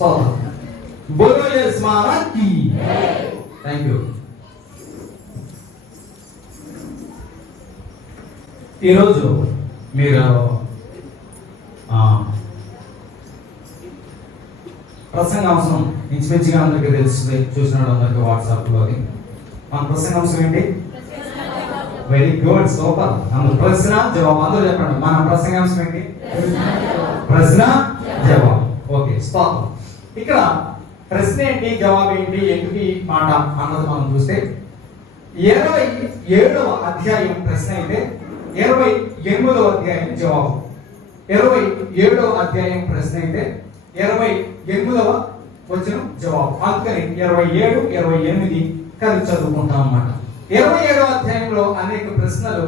స్తోత్రం. బోలో యేసు మహారాజ్కి. Thank you. ఈరోజు మీరు ప్రసంగాంశం ఇంచుమించుగా అందరికీ తెలుస్తుంది, చూసిన అందరికీ వాట్సాప్లో. అది మన ప్రసంగాంశం ఏంటి? Very good, super. అందరూ ప్రశ్న జవాబు అందరూ చెప్పండి. మన ప్రసంగాంశం ఏంటి? ప్రశ్న జవాబు. ఓకే, స్తోత్రం. ఇక్కడ ప్రశ్న ఏంటి, జవాబు ఏంటి, ఎందుకు ఈ మాట అన్నది మనం చూస్తే 27వ అధ్యాయం ప్రశ్న అయితే 28వ అధ్యాయం జవాబు. 27వ అధ్యాయం ప్రశ్న అయితే 28వ వచనం జవాబు. అందుకని 27, 28 కలిసి చదువుకుంటాం అన్నమాట. 27వ అధ్యాయంలో అనేక ప్రశ్నలు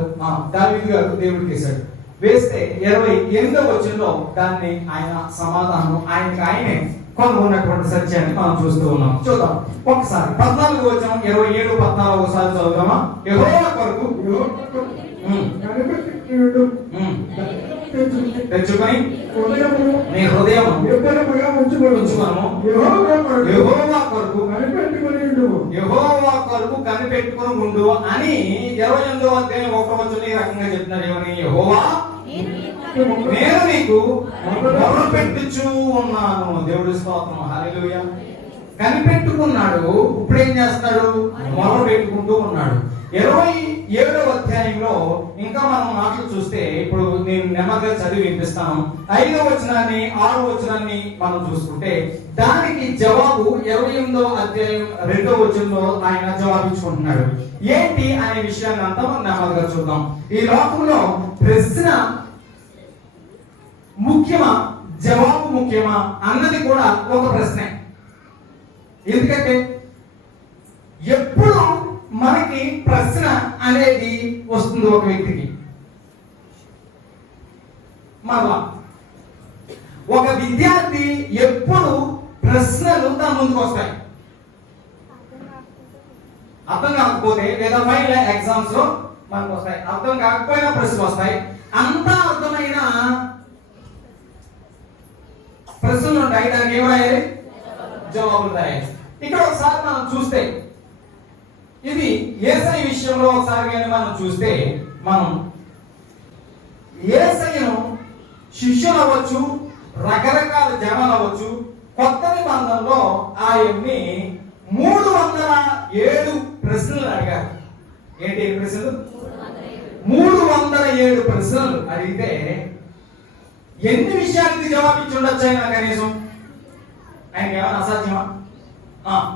దావీదు గారు దేవుడికి వేశాడు. వేస్తే 28వ వచనంలో దాన్ని ఆయన సమాధానం ఆయనే కొనుక్కున్నటువంటి సత్యాన్ని మనం చూస్తూ ఉన్నాం. చూద్దాం ఒకసారి 14వ వచనం 27, 14 ఒకసారి చదువుదామా? యెహోవా కొరకు తెచ్చుకొని నీ హృదయం ఉంచుకొనుము. యెహోవా కొరకు కనిపెట్టుకొని ఉండు అని 28వ అధ్యాయం 1వ వచనం ఈ రకంగా చెప్తున్నారు. ఏమని? యెహోవా నేను నీకు మొరపెట్టుచు ఉన్నాను. దేవుడి స్తోత్రం, హల్లెలూయా. కనిపెట్టుకున్నాడు. ఇప్పుడు ఏం చేస్తాడు? మొరపెట్టుకుంటూ ఉన్నాడు. 27వ అధ్యాయంలో ఇంకా మనం మాటలు చూస్తే, ఇప్పుడు నేను నెమ్మదిగా చదివి వినిపిస్తాను. 5వ వచనాన్ని 6వ వచనాన్ని మనం చూసుకుంటే దానికి జవాబు 28వ అధ్యాయం 2వ వచనంలో ఆయన జవాబిచ్చుకుంటున్నాడు. ఏంటి అనే విషయాన్ని అంతా మనం నెమ్మదిగా చూద్దాం. ఈ లోకంలో ప్రశ్న ముఖ్యమా, జవాబు ముఖ్యమా అన్నది కూడా ఒక ప్రశ్నే. ఎందుకంటే ఎప్పుడు మనకి ప్రశ్న అనేది వస్తుంది ఒక వ్యక్తికి, మరలా ఒక విద్యార్థి ఎప్పుడు ప్రశ్నలు తన ముందుకు వస్తాయి. అర్థం కాకపోతే లేదా ఫైనల్ ఎగ్జామ్స్ లో మనకు వస్తాయి. అర్థం కాకపోయినా ప్రశ్నలు వస్తాయి. అంతా అర్థమైన ప్రశ్నలు ఉంటాయి. దానికి ఏం రాయాలి? జవాబులు రాయాలి. ఇక్కడ ఒకసారి మనం చూస్తే ఇది యేసయ్య విషయంలో ఒకసారి కానీ మనం చూస్తే, మనం యేసయ్యను శిష్యులు అవ్వచ్చు, రకరకాల జనాలు అవ్వచ్చు, కొత్త నిబంధనలో ఆయన్ని 307 ప్రశ్నలు అడిగారు. ఏంటి ప్రశ్నలు? 307 ప్రశ్నలు అడిగితే ఎన్ని విషయానికి జవాబిచ్చి ఉండొచ్చు ఆయన కనీసం? ఆయనకి ఏమైనా అసాధ్యమా?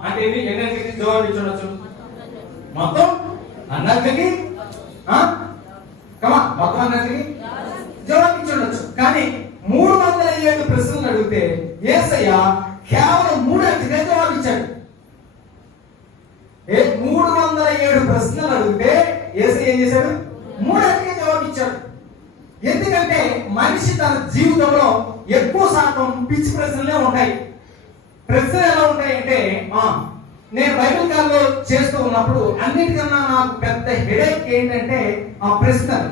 అంటే ఎన్నింటికి జవాబిచ్చి ఉండొచ్చు? మొత్తం అన్నిటికి మొత్తం అన్నిటికి జవాబిచ్చి ఉండొచ్చు. కానీ 307 ప్రశ్నలు అడిగితే యేసయ్య కేవలం 3 జవాబిచ్చాడు. 307 ప్రశ్నలు అడిగితే యేసయ్య ఏం చేశాడు? 3 జవాబిచ్చాడు. ఎందుకంటే మనిషి తన జీవితంలో ఎక్కువ శాతం పిచ్చి ప్రశ్నలే ఉంటాయి. ప్రశ్నలు ఎలా ఉంటాయంటే, నేను బైబిల్ కాల్లో చేస్తూ ఉన్నప్పుడు అన్నిటికన్నా నాకు పెద్ద హెడేక్ ఏంటంటే ఆ ప్రశ్నలు.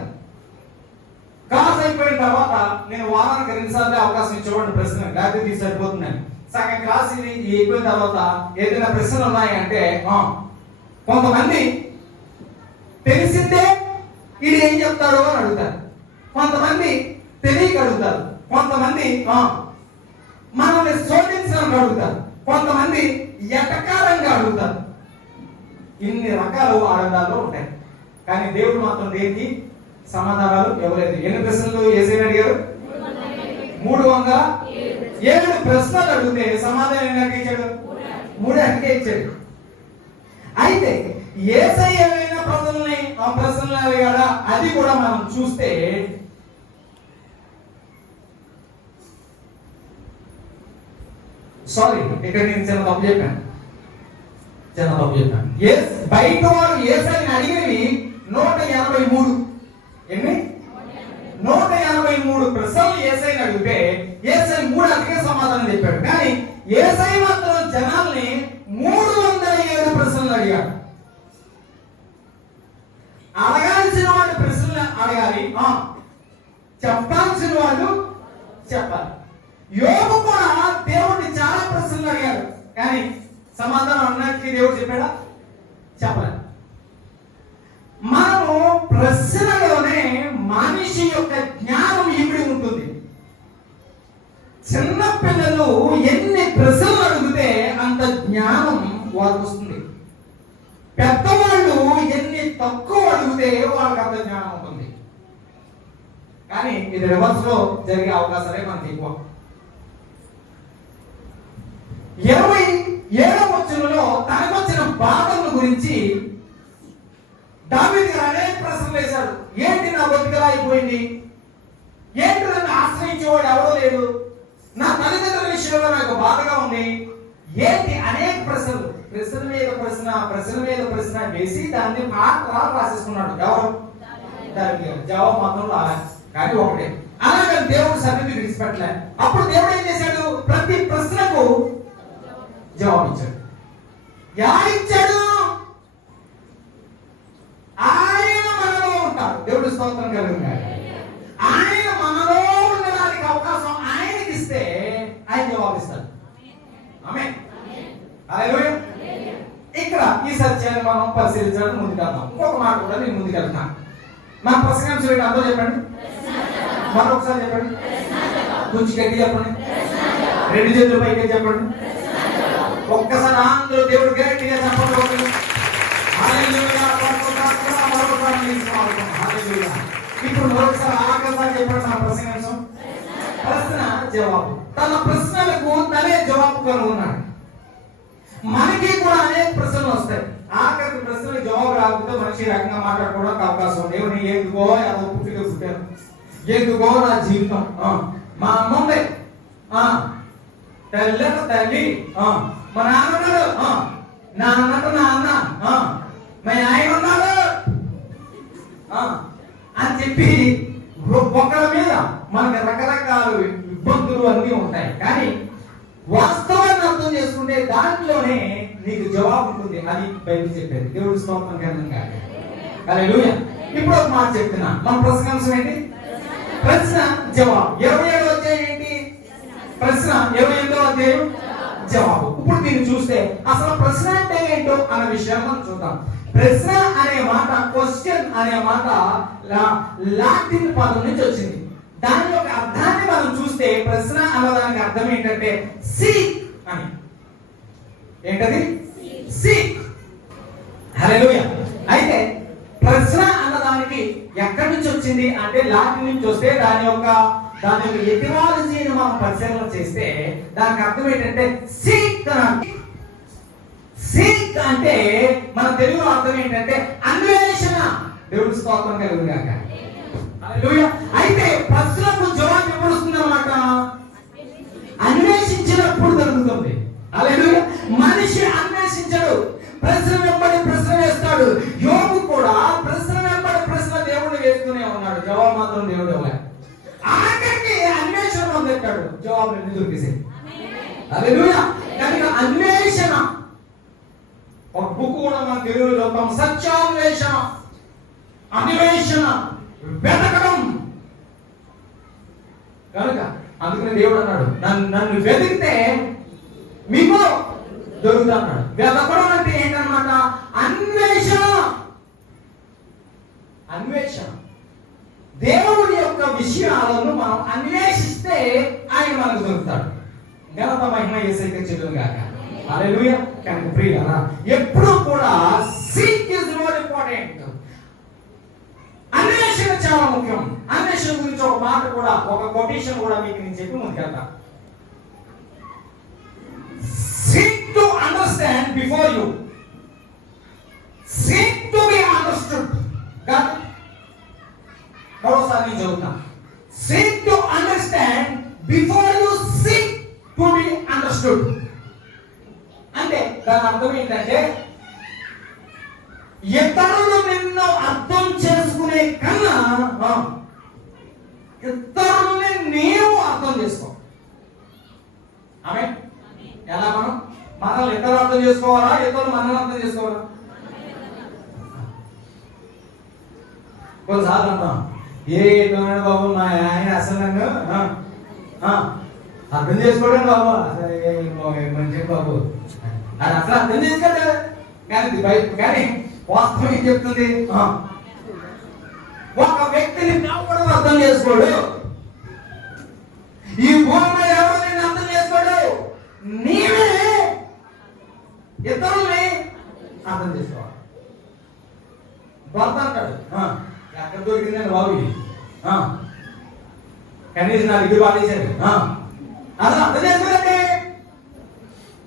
క్లాస్ అయిపోయిన తర్వాత నేను వారానికి 2 సార్లు అవకాశం ఇచ్చేవాడిని ప్రశ్న, లేకపోతే సరిపోతున్నాను. సగం క్లాస్ ఇది అయిపోయిన తర్వాత ఏదైనా ప్రశ్నలు ఉన్నాయంటే కొంతమంది తెలిసిందే ఇది ఏం చెప్తారో అని అడుగుతారు, కొంతమంది తెలియక అడుగుతారు, కొంతమంది మనల్ని శోధించడానికి అడుగుతారు, కొంతమంది ఎటకారంగా అడుగుతారు. ఇన్ని రకాలు ఆడందాల్లో ఉంటాయి. కానీ దేవుడు మాత్రం దేనికి సమాధానాలు ఇవ్వలేదు. ఎన్ని ప్రశ్నలు యేసయ్య అడిగారు? 307 ప్రశ్నలు అడిగితే సమాధానం ఎన్ని ఇచ్చాడు? 3 ఇచ్చాడు. అయితే యేసయ్య ఏమైనా ప్రశ్నలు అడిగాడా అది కూడా మనం చూస్తే, సారీ ఇక్కడ నేను చిన్న తప్పు చెప్పాను. బయట వారు యేసయ్యని అడిగినవి 183. ఎన్ని? 183 ప్రశ్నలు యేసయ్యని అడిగితే యేసయ్య 3 సమాధానం చెప్పాడు. కానీ యేసయ్య మాత్రం జనాల్ని 307 ప్రశ్నలు అడిగాడు. అడగాల్సిన వాళ్ళు ప్రశ్నలు అడగాలి, చెప్పాల్సిన వాళ్ళు చెప్పాలి. యోబు కూడా దేవుడిని చాలా ప్రశ్నలు అడిగారు, కానీ సమాధానం అన్నట్టు దేవుడు చెప్పాడా? చెప్పలేదు. మనము ప్రశ్నలోనే మనిషి యొక్క జ్ఞానం ఇమిడి ఉంటుంది. చిన్న పిల్లలు ఎన్ని ప్రశ్నలు అడిగితే అంత జ్ఞానం వారికి వస్తుంది. పెద్దవాళ్ళు ఎన్ని తక్కువ అడిగితే వాళ్ళకి అంత జ్ఞానం ఉంటుంది. కానీ ఇది రివర్స్ లో జరిగే అవకాశాలే మనకి ఎక్కువ. 27వ వచనంలో తనకొచ్చిన బాధల గురించి దావీదు అనేక ప్రశ్నలు వేశాడు. ఏంటి నా బతుకలా అయిపోయింది, ఏంటి నన్ను ఆశ్రయించేవాడు ఎవరో లేడు, నా తల్లిదండ్రుల విషయంలో నాకు బాధగా ఉంది, ఏంటి అనేక ప్రశ్నలు, ప్రశ్న మీద ప్రశ్న, ప్రశ్న మీద ప్రశ్న వేసి దాన్ని రాసేసుకున్నాడు. ఎవరు? జవాబు మాత్రం రాలే, కానీ ఒకటే. అలాగే దేవుడు సన్నిధి విడిచిపెట్టలే. అప్పుడు దేవుడు ఏం చేశాడు? ప్రతి ప్రశ్నకు జవాబు ఇచ్చాడు. ఇచ్చాడు? ఆయన మనలో ఉంటాడు. దేవుడు స్తోత్రం కలుగుతాడు. ఆయన మనలో ఉండడానికి అవకాశం ఆయనకి ఇస్తే ఆయన జవాబిస్తాడు. ఆమేన్. హల్లెలూయా. ఇక్కడ ఈ సత్యాన్ని మనం పరిశీలించడానికి ముందుకెళ్తాం. ఇంకొక మాట కూడా నేను ముందుకెళ్తాను. మా ప్రసంగం ఏంటి అందరూ చెప్పండి, మరొకసారి చెప్పండి, కొంచెం గట్టి చెప్పండి, 2 చేతులు పైకి చెప్పండి, ఒక్కసారి అందరూ దేవుడు గట్టిగా చెప్పండి. ఇప్పుడు మరొకసారి ఆఖరిసారి చెప్పండి నా ప్రసంగం. ప్రశ్న జవాబు. తన ప్రశ్నలకు తనే జవాబు కనుగొన్నాడు. మనకి కూడా అనేక ప్రశ్నలు వస్తాయి. ఆఖరి ప్రశ్నలు జవాబు రాకపోతే మనిషి రకంగా మాట్లాడుకోవడానికి అవకాశం ఉంది. దేవుని ఎందుకో అదో పుట్టిగా పుట్టాను, ఎందుకో నా జీవితం, మా అమ్మ ఉంది, తల్లి, మా నాన్న ఉన్నాడు, నాన్నట నాన్న, మా ఆయన ఉన్నాడు అని చెప్పి ఒకళ్ళ మీద మనకి రకరకాల ఇబ్బందులు అన్నీ ఉంటాయి. కానీ వాస్తవాన్ని అర్థం చేసుకుంటే దాంట్లోనే నీకు జవాబు ఉంటుంది. అది బైబిల్ చెప్పేది. దేవుడి స్తోత్రం కనుక. హల్లెలూయా. ఇప్పుడు ఒక మాట చెప్తున్నా. మన ప్రసంగాంశం ఏంటి? ప్రశ్న జవాబు. 27వ అధ్యాయం ఏంటి? ప్రశ్న. 28వ అధ్యాయం జవాబు. ఇప్పుడు దీన్ని చూస్తే అసలు ప్రశ్న అంటే ఏంటో అన్న విషయాన్ని మనం చూద్దాం. ప్రశ్న అనే మాట, క్వశ్చన్ అనే మాట లాటిన్ పదం నుంచి వచ్చింది. దాని యొక్క అర్థాన్ని మనం చూస్తే ప్రశ్న అన్నదానికి అర్థం ఏంటంటే సీక్ అని. ఏంటది? సీక్. హల్లెలూయా. అయితే ప్రశ్న అన్నదానికి ఎక్కడి నుంచి వచ్చింది అంటే లాటిన్ నుంచి వస్తే దాని యొక్క ఎటిమాలజీని మనం పరిశీలన చేస్తే దానికి అర్థం ఏంటంటే సీక్ అని. సీక్ అంటే మన తెలుగులో అర్థం ఏంటంటే అన్వేషణ. దేవుడి స్తోత్రం కలుగుగాక. హల్లెలూయా. అయితే ప్రశ్నకు జవాబు ఎప్పుడు వస్తుంది అన్నమాట? అన్వేషించినప్పుడు దొరుకుతుంది. హల్లెలూయా. మనిషి అన్వేషించడు, ప్రశ్న వెంబడి ప్రశ్న వేస్తాడు. యోబు కూడా ప్రశ్న వెంబడి ప్రశ్న దేవుడు వేస్తూనే ఉన్నాడు, జవాబు మాత్రం దేవుడు ఇవ్వలేదు. ఆఖరికి అన్వేషణ మొదలెట్టాడు, జవాబు ఎందుకు దొరికేసింది. హల్లెలూయా. కనుక అన్వేషణ ఒక బుక్ కూడా మన తెలుగులో చదువుతాం, సత్యాన్వేషణ, అన్వేషణ, వెతకడం. కనుక అందుకని దేవుడు అన్నాడు, నన్ను వెతికితే మీకు దొరుకుతా అన్నాడు. వెతకడం అంటే ఏంటన్నమాట? అన్వేషణ. అన్వేషణ. దేవుడి యొక్క విషయాలను మనం అన్వేషిస్తే ఆయన మనకు దొరుకుతాడు. ఘనత మహిమ యేసయ్యకే చెల్లును గాక. హల్లెలూయా. కనుక ప్రియులారా, ఎప్పుడూ కూడా సీక్ ఇస్ మోర్ ఇంపార్టెంట్. అన్వేషణ చాలా ముఖ్యం. అన్వేషణ గురించి ఒక మాట కూడా, ఒక కొటేషన్ కూడా మీకు నేను చెప్పి ముందుకెళ్తా. Seek to understand before you seek to be understood. మరోసారి నేను చదువుతా. Seek to understand before you seek to be understood. అంటే దాని అర్థం ఏంటంటే ఇతరులు నిన్ను అర్థం చేసుకునే కన్నా ఇతరులని నీవు అర్థం చేసుకో. ఆమె ఎలా మనల్ని ఇతరులు అర్థం చేసుకోవాలా, ఇతరులు మనల్ని అర్థం చేసుకోవాలా? కొన్నిసార్లు అంటాం, ఏ బాబు మా ఆయన అసలు నన్ను అర్థం చేసుకోవడం బాబు అసలు మంచి బాబు అది అసలు అర్థం చేసుకోలేదు. కానీ వాస్తవం ఏం చెప్తుంది? ఒక వ్యక్తిని కూడా అర్థం చేసుకోడు. ఈ భూమిలో ఎవరు నిన్ను అర్థం చేసుకోడు. నీవే ఇతరుల్ని అర్థం చేసుకోవాలి. భర్త అంటాడు, ఎక్కడ దొరికిందండి బాబు ఇది, కనీసం నా ఇల్లు పాటించారు, అసలు అర్థం చేసుకోలేండి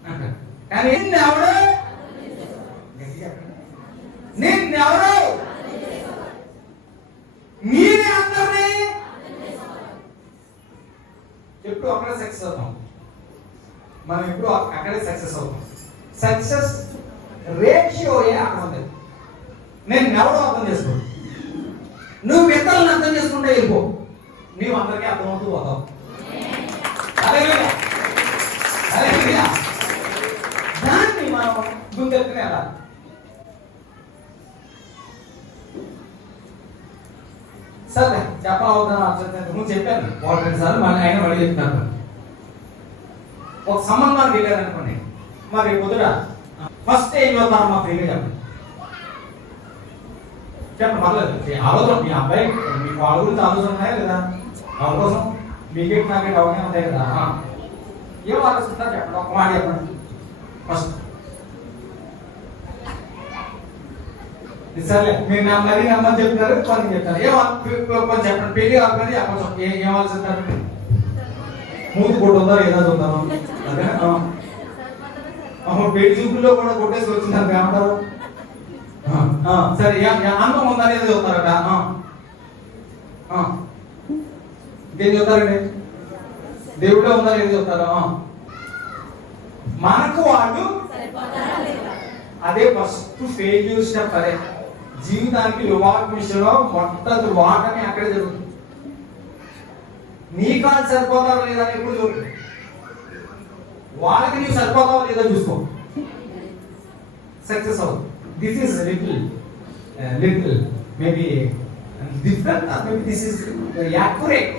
అంటాడు. కానీ నిన్నెవడు మీరే అందరినీ ఎప్పుడు అక్కడే సక్సెస్ అవుతాం. మనం ఎప్పుడు అక్కడే సక్సెస్ అవుతాం. సక్సెస్ రేషియోయే అక్కడ ఉంది. నేను ఎవడో అర్థం చేసుకోడు. నువ్వు ఇతరులను అర్థం చేసుకుంటే వెళ్ళిపో, నీవు అందరికీ అర్థమవుతూ పోతావు. దాన్ని మనం గుండెత్తుకునే వెళ్ళాలి. సరే చెప్పాలవుతాను, నువ్వు చెప్పాను ఒక 2 సార్లు, మళ్ళీ ఆయన మళ్ళీ చెప్తాను. ఒక సంబంధానికి వెళ్ళారనుకోండి, మరి కుదురా ఫస్ట్ ఏం చదువుతాను మా ఫ్రీగా చెప్పండి పర్లేదు. ఆలోచన మీ అబ్బాయి మీకు వాళ్ళ గురించి ఆలోచన ఉన్నాయా లేదా? వాళ్ళ కోసం మీకేంటి నాకేంటి అవన్నీ ఉంటాయి కదా. ఏం ఆలోచిస్తారు చెప్పండి, ఒక మాట చెప్పండి ఫస్ట్. సరే మీరు మరి నమ్మని చెప్తారు, కొన్ని చెప్తారు. కొంచెం చెప్పండి. పెళ్లి కాకపోతే కొంచెం ఏం ఆలోచిస్తారు? మూతి కొట్టుందా ఏదో చూద్దాము అదే. పెళ్లి చూపుల్లో కూడా కొట్టేసి వచ్చిందని ఏమంటారు? సరే అన్నం ఉందనేది చూస్తారట. ఇంకేం చెప్తారండి? దేవుడే ఉందని ఏది చెప్తారు? మనకు వాళ్ళు అదే ఫస్ట్ ఫెయిల్యూర్ స్టెప్. అదే జీవితానికి వివాహం విషయంలో మొట్టమొదటి వాటమే అక్కడే జరుగుతుంది. నీ కాదు సరిపోతావు లేదా ఎప్పుడు చూడు, వాళ్ళకి నీవు సరిపోతావు లేదా చూసుకో, సక్సెస్ అవ్వదు. This is little maybe different, maybe this is accurate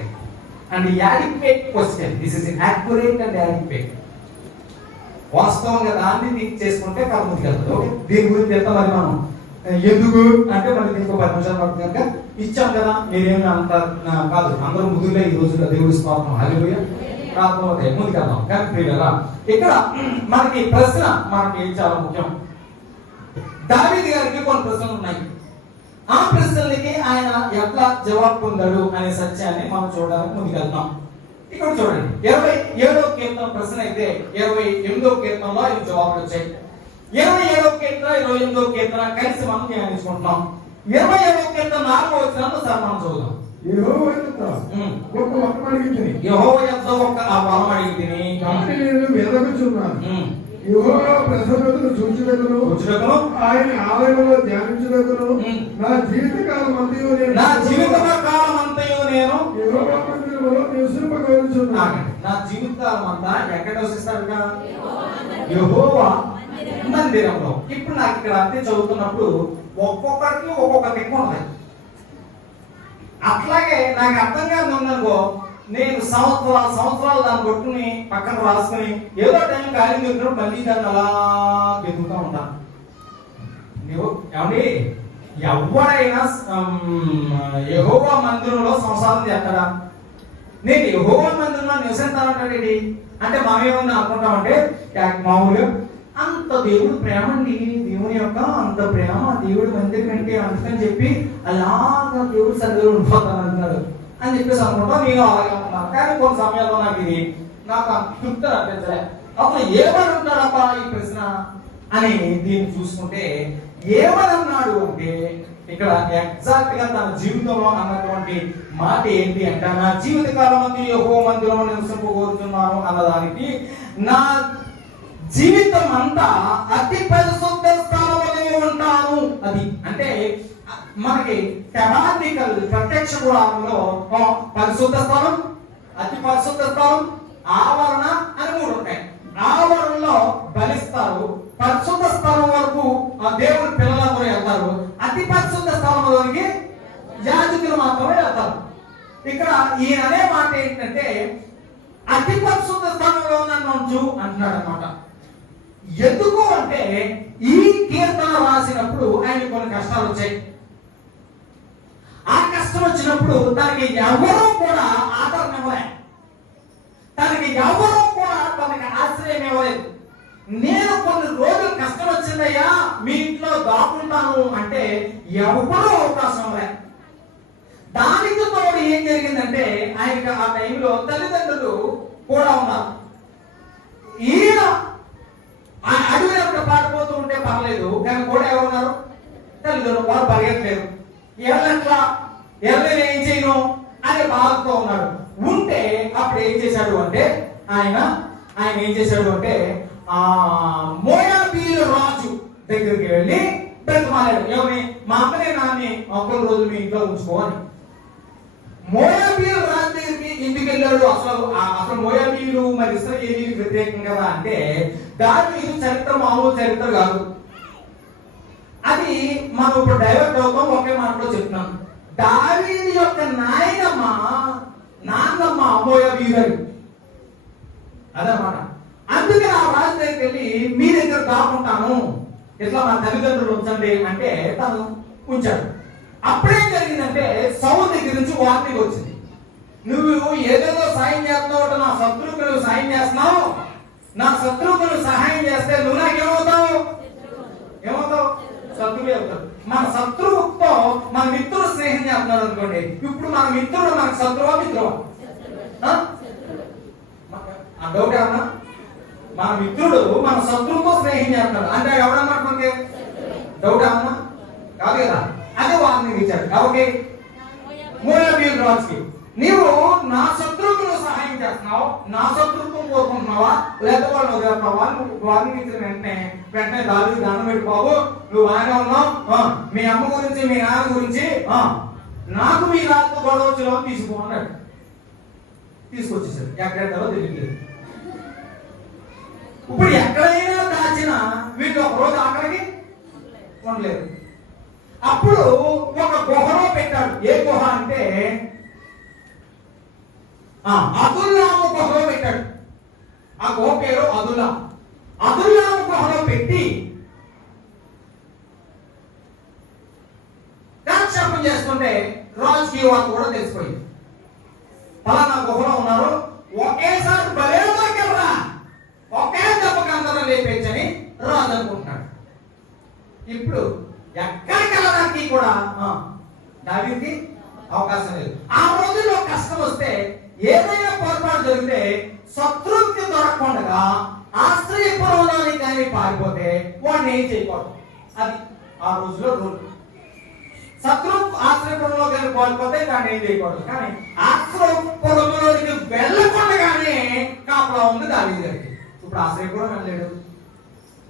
and adequate question. This is accurate and adequate. వాస్తవంగా దాన్ని థింక్ చేసుకుంటే కథ ముందుకు వెళ్తుంది. ఓకే, దీని గురించి ఎంత మరి మనం ఎందుకు అంటే మరి దీనికి 10 నిమిషాలు పడుతుంది కనుక ఇచ్చాం కదా. మీరేమి అంత కాదు, అందరూ ముదురులే ఈ రోజుల్లో. దేవుడి స్తోత్రం, హల్లెలూయా. ప్రార్థన ముందుకు వెళ్దాం. కానీ ప్రియులారా, ఇక్కడ మనకి ప్రశ్న మనకి చాలా ముఖ్యం. దావీదు గారికి కొన్ని ప్రశ్నలు ఉన్నాయి. ఆ ప్రశ్నలకి ఆయన ఎట్లా జవాబు పొందాడు అనే సత్యాన్ని మనం చూడడానికి ముందుకెళ్తాం. ఇక్కడ చూడండి, 27వ కీర్తన ప్రశ్న అయితే 28వ కీర్తనలో ఈ జవాబులు వచ్చాయి. 27వ కీర్తన 28వ కీర్తన కలిసి మనం ధ్యానించుకుంటున్నాం. 27వ కీర్తన 4వ వచనాన్ని సార్ మనం చదువుదాం. యెహోవా యొద్ద ఒక వరం అడిగితిని, యెహోవా యొద్ద ఒక వరం అడిగితిని, కాబట్టి నేను వెదకుచున్నాను. యెహోవా ప్రసన్నతను చూచుటకును ఆయన ఆలయంలో ధ్యానించుటకును నా జీవితకాలం అంతయు నేను యెహోవా మందిరములో నివసింపగోరుచున్నాను. నా జీవితకాలం అంతా ఎక్కడ నివసిస్తాడుట? యెహోవా మందిరంలో. ఇప్పుడు నాకు ఇక్కడ అంతే చదువుతున్నప్పుడు ఒక్కొక్కరికి ఒక్కొక్క దిక్కు ఉంది. అట్లాగే నాకు అర్థం కాదు ఉందనుకో, నేను సంవత్సరాలు దాన్ని కొట్టుకుని పక్కన రాసుకుని ఏదో టైం ఖాళీ దొరికినప్పుడు మళ్ళీ దాన్ని అలా ఎదుగుతూ ఉంటాను. నువ్వు ఏమండి, ఎవరైనా యెహోవా మందిరంలో సంసారం చేస్తాడా? నేను యెహోవా మందిరంలో నివసిస్తానంటాడేంటి అంటే మనం ఏమన్నా అనుకుంటామంటే మామూలుగా అంత దేవుడు ప్రేమ అండి, దేవుని యొక్క అంత ప్రేమ దేవుడి మందిరం అంటే అందుకని చెప్పి అలాగా దేవుడు సరిగ్గా ఉండిపోతాను అంటున్నాడు అని చెప్పేసి అనుకుంటాం. నేను అలాగే అనుకున్నాను. కానీ కొన్ని సమయాల్లో నాకు తృప్తి అనిపించలే. అసలు ఏమని ఉంటాడప్పా ఈ ప్రశ్న అని దీన్ని చూసుకుంటే ఏమని అన్నాడు అంటే ఇక్కడ ఎగ్జాక్ట్ గా తన జీవితంలో అన్నటువంటి మాట ఏంటి అంటే, నా జీవిత కాలం అంతా యెహోవా మందిరంలో నివసింపగోరుతున్నాను అన్నదానికి, నా జీవితం అంతా అతి పరిశుద్ధ స్థలంలో ఉంటాను. అది అంటే మనకి టెబార్నికల్ ప్రత్యక్ష గుడారంలో పరిశుద్ధ స్థలం, అతి పరిశుద్ధ స్థలం, ఆవరణ అని 3 ఉంటాయి. ఆవరణలో బలిస్తారు, పరిశుద్ధ స్థలం వరకు ఆ దేవుని పిల్లలందరూ వెళ్తారు, అతి పరిశుద్ధ స్థలంలోనికి యాజకులు మాత్రమే వెళ్తారు. ఇక్కడ ఈయన అనే మాట ఏంటంటే అతి పరిశుద్ధ స్థానంలో నన్ను ఉంచు అంటున్నాడు అనమాట. ఎందుకు అంటే ఈ కీర్తన రాసినప్పుడు ఆయన కొన్ని కష్టాలు వచ్చాయి. ఆ కష్టం వచ్చినప్పుడు తనకి ఎవరూ కూడా ఆదరణ ఇవ్వలే, తనకి ఎవరూ కూడా తనకి ఆశ్రయం ఇవ్వలేదు. నేను కొన్ని రోజులు కష్టం వచ్చిందయ్యా మీ ఇంట్లో దాక్కుంటాను అంటే ఎవరూ అవకాశం ఇవ్వలే. దానికి తోడు ఏం జరిగిందంటే ఆయనకి ఆ టైంలో తల్లిదండ్రులు కూడా ఉన్నారు. ఈయన అడవిలో పారిపోతూ ఉంటే పర్లేదు, కానీ కూడా ఎవరున్నారు? తల్లిదండ్రులు. వారు పరిగెత్తలేరు. ఎట్లా ఎవరైనా ఏం చేయను అని బాధతో ఉన్నాడు. ఉంటే అప్పుడు ఏం చేశాడు అంటే ఆయన ఏం చేశాడు అంటే ఆ మోయాబీల రాజు దగ్గరికి వెళ్ళి బ్రతిమాలాడు. ఏమని? మా అమ్మనే నాన్ని ఒక్క రోజు మీ ఇంట్లో ఉంచుకోని. మోయాబీల రాజు దగ్గరికి ఎందుకు వెళ్ళాడు? అసలు మోయాబీలు మరి ఇశ్రాయేలీయులకు వ్యతిరేకం కదా అంటే దావీదు చరిత్ర మామూలు చరిత్ర కాదు. అది మనం ఇప్పుడు డైవర్ట్ అవుతాం. ఒకే మాటలో చెప్తున్నాను. దావీదు యొక్క నాన్నమ్మ మోయాబీయురాలు అదనమాట. అందుకని ఆ రాజు దగ్గరికి వెళ్ళి మీ దగ్గర దాక్కుంటాను, ఇట్లా మా తల్లిదండ్రులు ఉంచండి అంటే తను ఉంచాడు. అప్పుడేం జరిగిందంటే సౌలు దగ్గర నుంచి వార్నింగ్ వచ్చింది. నువ్వు ఏదేదో సాయం చేస్తున్నావు, నా శత్రువుకు నువ్వు సాయం చేస్తున్నావు, నా శత్రువుకు నువ్వు సహాయం చేస్తే నువ్వు నాకేమవుతావు? ఏమవుతావు? శత్రువే అవుతాడు. మన శత్రువుతో మన మిత్రుడు స్నేహం చేస్తున్నాడు అనుకోండి, ఇప్పుడు మన మిత్రుడు మనకు శత్రువా మిత్రువా? డౌట్ ఏమన్నా? మన మిత్రుడు మన శత్రువుతో స్నేహం చేస్తున్నాడు అంటే ఎవడన్నా మనకి డౌట్ ఏమన్నా? కాదు కదా. అదే వార్నింగ్ ఇచ్చాడు. కాబట్టి మోయాబీయుల రాజుకి నీవు నా శత్రువుకు నువ్వు సహాయం చేస్తున్నావు, నా శత్రువుకు కోరుకుంటున్నావా లేదా వాళ్ళు వదిలేస్తున్నావా? వార్నింగ్ ఇచ్చిన వెంటనే దావీదు దండం పెట్టి, బాబు నువ్వు బాగానే ఉన్నావు, మీ అమ్మ గురించి మీ నాన్న గురించి నాకు మీ రాజుతో గొడవ వచ్చేలో తీసుకో అన్నాడు. తీసుకొచ్చేసాడు. ఎక్కడెక్కడో తెలియలేదు. ఇప్పుడు ఎక్కడైనా దాచిన వీళ్ళు ఒక రోజు ఆఖరికి ఉండలేదు. అప్పుడు ఒక గుహలో పెట్టాడు. ఏ గుహ అంటే అదుల్లాము గుహలో పెట్టాడు. ఆ గుహ పేరు అదుల్లాము గుహలో పెట్టి కాలక్షేపం చేసుకుంటే రాజుకి వార్త కూడా తెలిసిపోయింది. పలానా గుహలో ఉన్నారు, ఒకేసారి బలే దొరికెవరా, ఒకే దెబ్బకి అందరూ లేపేయచ్చని రాజు అనుకుంటున్నాడు. ఇప్పుడు ఎక్కడికి వెళ్ళడానికి కూడా దావీదుకి అవకాశం లేదు. ఆ రోజుల్లో కష్టం వస్తే ఏదైనా పొరపాటు జరిగితే శత్రువుకి దొరకకుండా ఆశ్రయపురంలోనికి కానీ పారిపోతే వాడిని ఏం చేయకూడదు. అది ఆ రోజులో రూల్. శత్రువు ఆశ్రయపురంలో కానీ పారిపోతే దాన్ని ఏం చేయకూడదు. కానీ ఆశ్రయపురంలోనికి వెళ్ళకుండానే కాపలా ఉంది దావీదు గారికి. ఇప్పుడు ఆశ్రయపురం వెళ్ళలేడు.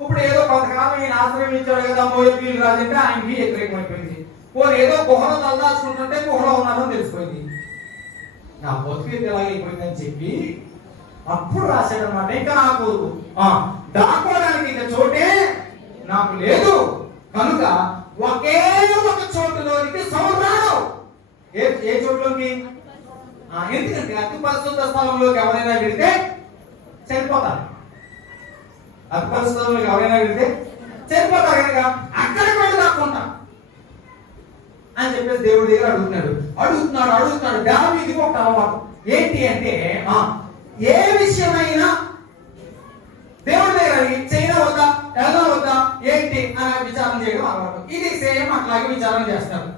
ఇప్పుడు ఏదో కొంతకాలం ఈయన ఆశ్రయం ఇచ్చాడు కదా మోయాబీయుల రాజు అంటే ఆయనకి వ్యతిరేకమైపోయింది. ఏదో గుహలో తలదాచుకుంటుంటే గుహలో ఉన్నారని తెలిసిపోయింది. నా బతుకు ఎలాగైపోయిందని చెప్పి అప్పుడు రాశాడనమాట. ఇంకా నాకు దాక్కోవడానికి ఇక చోటే నాకు లేదు కనుక ఒకే ఒక చోటులోనికి సౌలు రాడు. ఏ చోటులోకి? ఎందుకంటే అతి పరిశుద్ధ స్థలంలోకి ఎవరైనా వెళితే చనిపోతారు. అతి పరిశుద్ధంలోకి ఎవరైనా వెళితే చనిపోతారు కనుక అక్కడ కూడా దాక్కుంటా అని చెప్పేసి దేవుడి దగ్గర అడుగుతున్నాడు. దావీదుకి ఒక అలవాటు ఏంటి అంటే ఏ విషయమైనా దేవుడి దగ్గర చేయన వద్దా ఎలా వద్దా ఏంటి అని విచారణ చేయడం అలవాటు. ఇది సేమ్ అట్లాగే విచారణ చేస్తారు.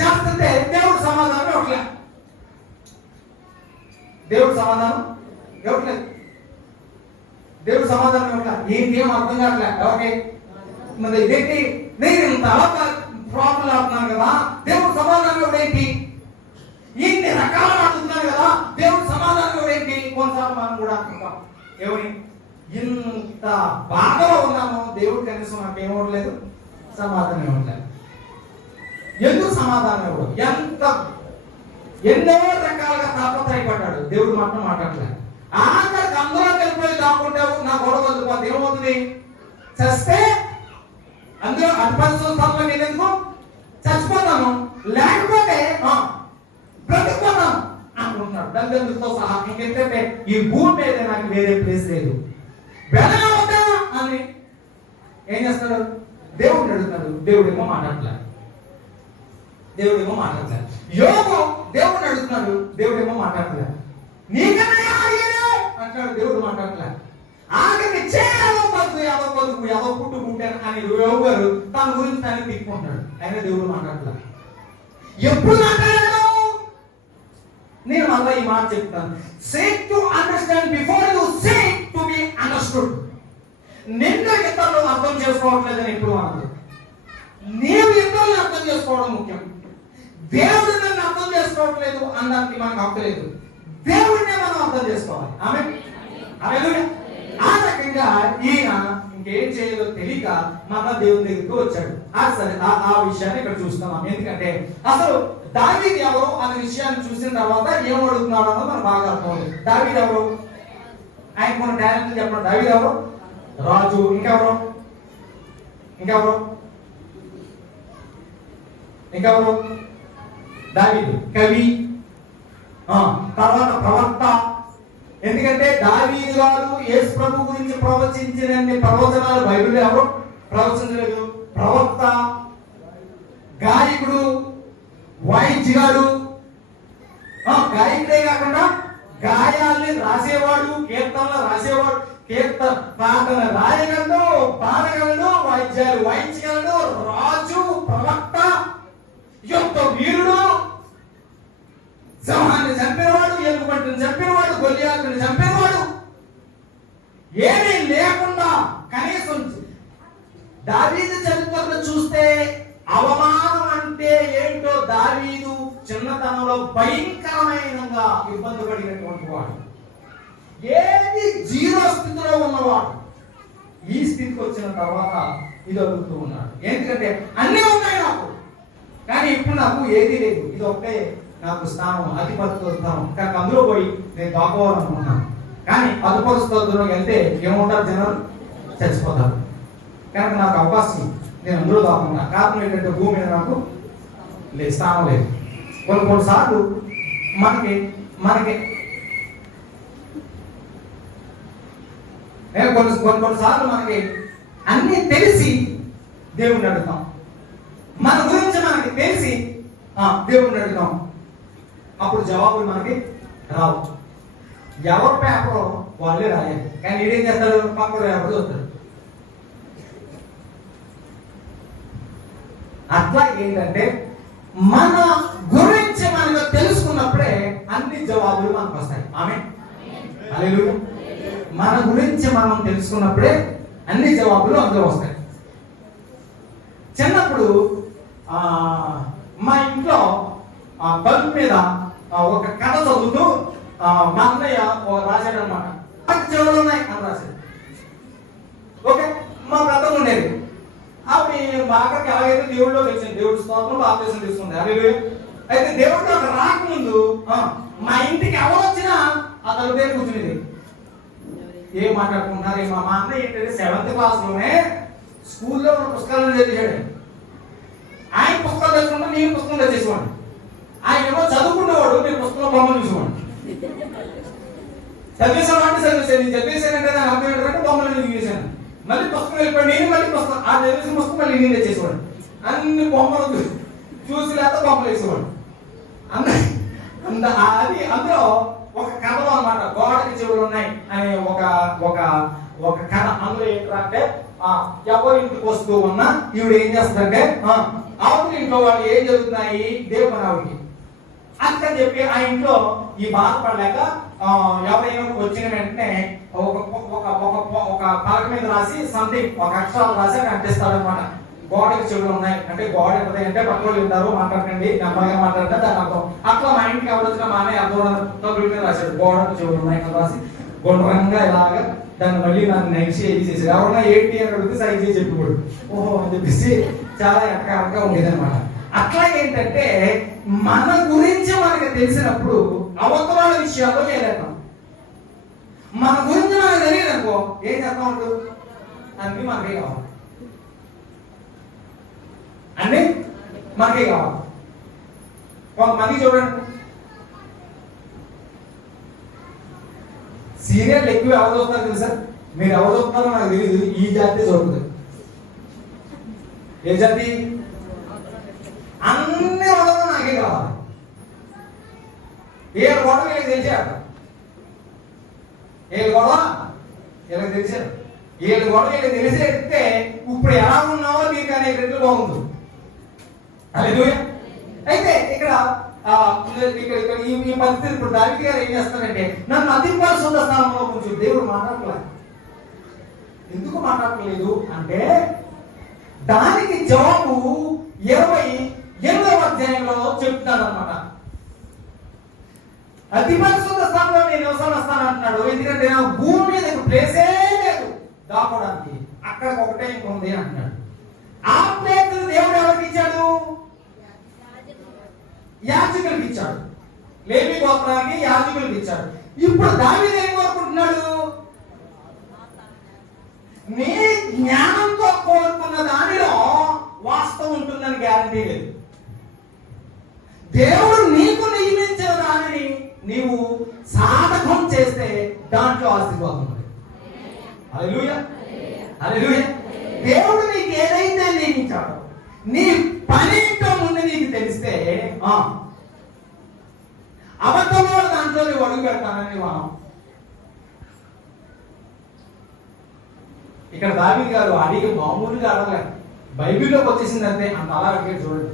చేస్తుంటే దేవుడు సమాధానం ఇవ్వట్లేదు. దేవుడు సమాధానం ఇవ్వట్లేదు. ఏం అర్థం కావట్లేదు. ఓకే మరి ఇదేంటి, నేను ఇంత ప్రాబ్లం అవుతున్నాను కదా, దేవుడు సమాధానం ఇవ్వడేంటి? ఇన్ని రకాలు అడుగుతున్నాను కదా, దేవుడు సమాధానం ఇవ్వడేంటి? కొన్నిసార్లు మనం కూడా అనుకుంటాం, ఏమని ఇంత బాధలో ఉన్నాము, దేవుడు కనీసం నాకు ఏమవట్లేదు, సమాధానం ఇవ్వట్లేదు. ఎందుకు సమాధానం ఇవ్వడు? ఎన్నో రకాలుగా తాపత్రయపడ్డాడు, దేవుడు మాత్రం మాట్లాడలేదు. ఆఖరికి అందరూ కలిపి దాక్కుంటావు, నా గొడవ వదిలిపోతే ఏమవుతుంది? చస్తే అందులో అడ్పరిస్థితుల్లో నేను ఎందుకు చచ్చిపోతాను, లేకపోతే బ్రతికిపోతాను అనుకుంటున్నాడు. తల్లిదండ్రులతో సహా. ఇంకెంతంటే ఈ భూమి మీద నాకు వేరే ప్లేస్ లేదు, వెళ్ళవద్దా అని ఏం చేస్తాడు? దేవుడిని అడుగుతాడు. దేవుడేమో మాట్లాడలే. యోగు దేవుడిని అడుగుతున్నాడు. దేవుడేమో మాట్లాడలే. నీకన్నా అంటాడు. దేవుడు మాట్లాడలే. ఆఖరికి ఎవో పుట్టుకుంటే అని యోగు గారు తన గురించి తను తిట్టుకుంటాడు. అయినా దేవుడు మాట్లాడలే. ఎప్పుడు మాట్లాడాడు? నేను మళ్ళీ ఈ మాట చెప్తాను. seek to understand before you seek to be understood. నిన్ను ఇతరులు అర్థం చేసుకోవట్లేదని ఎప్పుడు అనదు. నీవు ఇతరులను అర్థం చేసుకోవడం ముఖ్యం. దేవుడు నన్ను అర్థం చేసుకోవట్లేదు అనడానికి మనకు హక్కు లేదు. దేవుడినే మనం అర్థం చేసుకోవాలి. ఆమేన్. ఆ రకంగా ఈయన ఇంకేం చేయాలో తెలియక మన దేవుని దగ్గరికి వచ్చాడు. సరే, ఆ విషయాన్ని ఇక్కడ చూస్తున్నాం. ఎందుకంటే అసలు దావీదు ఎవరు అనే విషయాన్ని చూసిన తర్వాత ఏం అడుగుతున్నాడు అన్నది మనకు బాగా అర్థమవుతుంది. దావీదు ఎవరు? ఆయన కొన్ని టాలెంట్ చెప్పండి. దావీదు ఎవరు? రాజు. ఇంకెవరు? దావీదు కవి, తర్వాత ప్రవక్త. ఎందుకంటే దావీదు గారు యేసు ప్రభు గురించి ప్రవచించిన ప్రవచనాలు బైబిల్ ఎవరు ప్రవచించలేదు. ప్రవక్త, గాయకుడు, వాయిద్యగాడు. గాయకుడే కాకుండా గాయాల్ని రాసేవాడు, కీర్తనలు రాసేవాడు, పాటలు రాయగలడు, పాడగలడు, వాయిద్యాలు వాయించగలడు, రాజు, ప్రవక్త, యుద్ధ వీరుడు, సింహాన్ని చంపినవాడు, ఎలుగుబంటిని చంపినవాడు, గొల్లియాతుని చంపినవాడు. ఏమీ లేకుండా కనీసం దావీదు చరిత్రను చూస్తే అవమానం అంటే ఏంటో దావీదు చిన్నతనంలో భయంకరమైనగా ఇబ్బంది పడినటువంటి వాడు. ఏది జీరో స్థితిలో ఉన్నవాడు ఈ స్థితికి వచ్చిన తర్వాత ఇది అడుగుతూ ఉన్నాడు. ఎందుకంటే అన్నీ ఉన్నాయి నాకు, కానీ ఇప్పుడు నాకు ఏది లేదు. ఇది ఒకటే నాకు స్థానం, అధిపతి స్థానం. కానీ అందులో పోయి నేను దాక్కోవాలనుకున్నాను. కానీ అధిపతి స్థానంలో వెళ్తే ఏముంటారు? జనాలు చచ్చిపోతారు. కనుక నాకు అవకాశం, నేను అందులో దాక్కున్నా. కారణం ఏంటంటే భూమి మీద నాకు లేదు, స్థానం లేదు. కొన్నిసార్లు కొన్నిసార్లు మనకి అన్ని తెలిసి దేవుణ్ణి అడుగుతాం. మన గురించి మనకి తెలిసి దేవుణ్ణి అడుగుతాం. అప్పుడు జవాబులు మనకి రావు. ఎవరి పేపర్ వాళ్ళే రాయాలి. కానీ ఈడేం చేస్తాడు? పక్కన పేపర్ చూస్తాడు. అట్లా ఏంటంటే మన గురించి మనకు తెలుసుకున్నప్పుడే అన్ని జవాబులు మనకు వస్తాయి. హల్లెలూయా. మన గురించి మనం తెలుసుకున్నప్పుడే అన్ని జవాబులు అందులో వస్తాయి. చిన్నప్పుడు మా ఇంట్లో బల్బు మీద ఒక కథ చదువుతూ మా అన్నయ్య రాశాడు అనమాట. చెవులు ఉన్నాయి అని రాశాడు. ఓకే, మా బ్రదర్ ఉండేది. ఆవిడ బాగా ఎలాగైతే దేవుడిలో వచ్చింది, దేవుడి స్తోత్రం ఆపరేషన్ తీసుకుంది. హల్లెలూయా. అయితే దేవుడితో అక్కడ రాకముందు మా ఇంటికి ఎవరు వచ్చినా ఆ తలుపే కూర్చునేది. ఏం మాట్లాడుకుంటున్నారు? మా అన్నయ్య ఏంటంటే 7th క్లాస్లోనే స్కూల్లో ఉన్న పుస్తకాలను చదివాడు. ఆయన పుస్తకాలు తెచ్చుకుంటే నేను పుస్తకం తెచ్చేసేవాడు. ఆయన ఏమో చదువుకునేవాడు, నేను పుస్తకం బొమ్మలు చూసేవాడు. చదివేసామంటే చదివేసాను, చదివేసానంటే దాని అర్థం ఏంటంటే బొమ్మలు చూసేసాను. మళ్ళీ పుస్తకం వెళ్ళిపోయాడు, నేను మళ్ళీ పుస్తకం ఆ చదివేసిన పుస్తకం మళ్ళీ నేను తెచ్చేసేవాడు. అన్ని బొమ్మలు చూసి లేక బొమ్మలు వేసేవాడు. అది అందులో ఒక కథలో అన్నమాట, గోడకి చెవులు ఉన్నాయి అనే ఒక కథ. అందులో ఏంటంటే ఎవరి ఇంటికి వస్తూ ఉన్నా ఈవిడ ఏం చేస్తుందంటే ఆవిడ ఇంట్లో వాళ్ళు ఏం జరుగుతున్నాయి దేవుని ఆవిడకి అందుకని చెప్పి ఆ ఇంట్లో ఈ బాధపడలేక ఎవరైనా వచ్చిన వెంటనే ఒక పలక మీద రాసి సంథింగ్ ఒక అక్షరాలు రాసి అంటిస్తాడు అనమాట. గోడకి చెవులు ఉన్నాయి అంటే గోడ ఎక్కడై అంటే పక్కన ఉంటారు, మాట్లాడకండి, నెమ్మదిగా మాట్లాడితే దాని అర్థం. అట్లా మా ఇంటికి ఎవరు వచ్చినా మానే అర్థం మీద రాశాడు. గోడకు చెవులు ఉన్నాయి అని రాసి గుండ్రంగా ఇలాగా దాన్ని మళ్ళీ నాకు నెక్స్ట్ ఏది చేశాడు. ఎవరన్నా ఏంటి అని అడిగితే సైజ్ చేసి చెప్పిపోడు. ఓహో అని చెప్పేసి చాలా ఎక్కగా ఉండేది అనమాట. అట్లా ఏంటంటే మన గురించి మనకి తెలిసినప్పుడు అవతల విషయాల్లో చేయలేతాం. మన గురించి మనకు తెలియదు అనుకో ఏం చేస్తా ఉంటుంది, అన్ని మనకే కావాలి, అన్ని మనకే కావాలి. కొంతమంది చూడండి సీరియల్ ఎక్కువ ఎవరు చూస్తారు తెలుసా? మీరు ఎవరు చూస్తున్నారో నాకు తెలియదు. ఈ జాతి చూడదు. ఏ జాతి? అన్ని వదలు నాకే కావాలి. ఏ గొడవ వీళ్ళకి తెలిసారు, ఏ గొడవ వీళ్ళకి తెలిసారు, ఏ గొడవ వీళ్ళకి తెలిసేస్తే ఇప్పుడు ఎలా ఉన్నావో నీకు అనేక రెట్లు బాగుంది. హల్లెలూయా. అయితే ఇక్కడ ఈ పరిస్థితి ఇప్పుడు దావిది గారు ఏం చేస్తారంటే, నన్ను అతి పరిశుద్ధ స్థానంలో కొంచెం దేవుడు మాట్లాడలేదు. ఎందుకు మాట్లాడలేదు అంటే దానికి జవాబు 28వ అధ్యాయంలో చెప్తాడు అనమాట. అతి పరిశుద్ధ స్థానంలో నేను నివసం వస్తాను అంటున్నాడు. ఎందుకంటే నా భూమి మీద ప్లేసే లేదు దాకోవడానికి, అక్కడ ఒకటే ఉంది అంటున్నాడు. ఆ ప్లేస్ దేవుడు ఎవరికి ఇచ్చాడు? యాజకులకు ఇచ్చాడు. లేవి గోత్రానికి యాజకులకు ఇచ్చాడు. ఇప్పుడు దావీదు ఏం కోరుకుంటున్నాడు? నీ జ్ఞానంతో కోరుకున్న దానిలో వాస్తవం ఉంటుందని గ్యారంటీ లేదు. దేవుడు నీకు నియమించిన దానిని నీవు సాధకం చేస్తే దాంట్లో ఆశీర్వాదం ఉంది. హల్లెలూయా, హల్లెలూయా. దేవుడు నీకు ఏదైతే నియమించాడో నీ పనితో ముందు నీకు తెలిస్తే అబద్ధంలో దాంట్లో నువ్వు అడుగు పెడతానని మనం ఇక్కడ దావీదు గారు అడిగి మామూలుగా అడగలేదు. బైబిల్లోకి వచ్చేసింది అంతే. అంత అలా అడిగాడు చూడండి.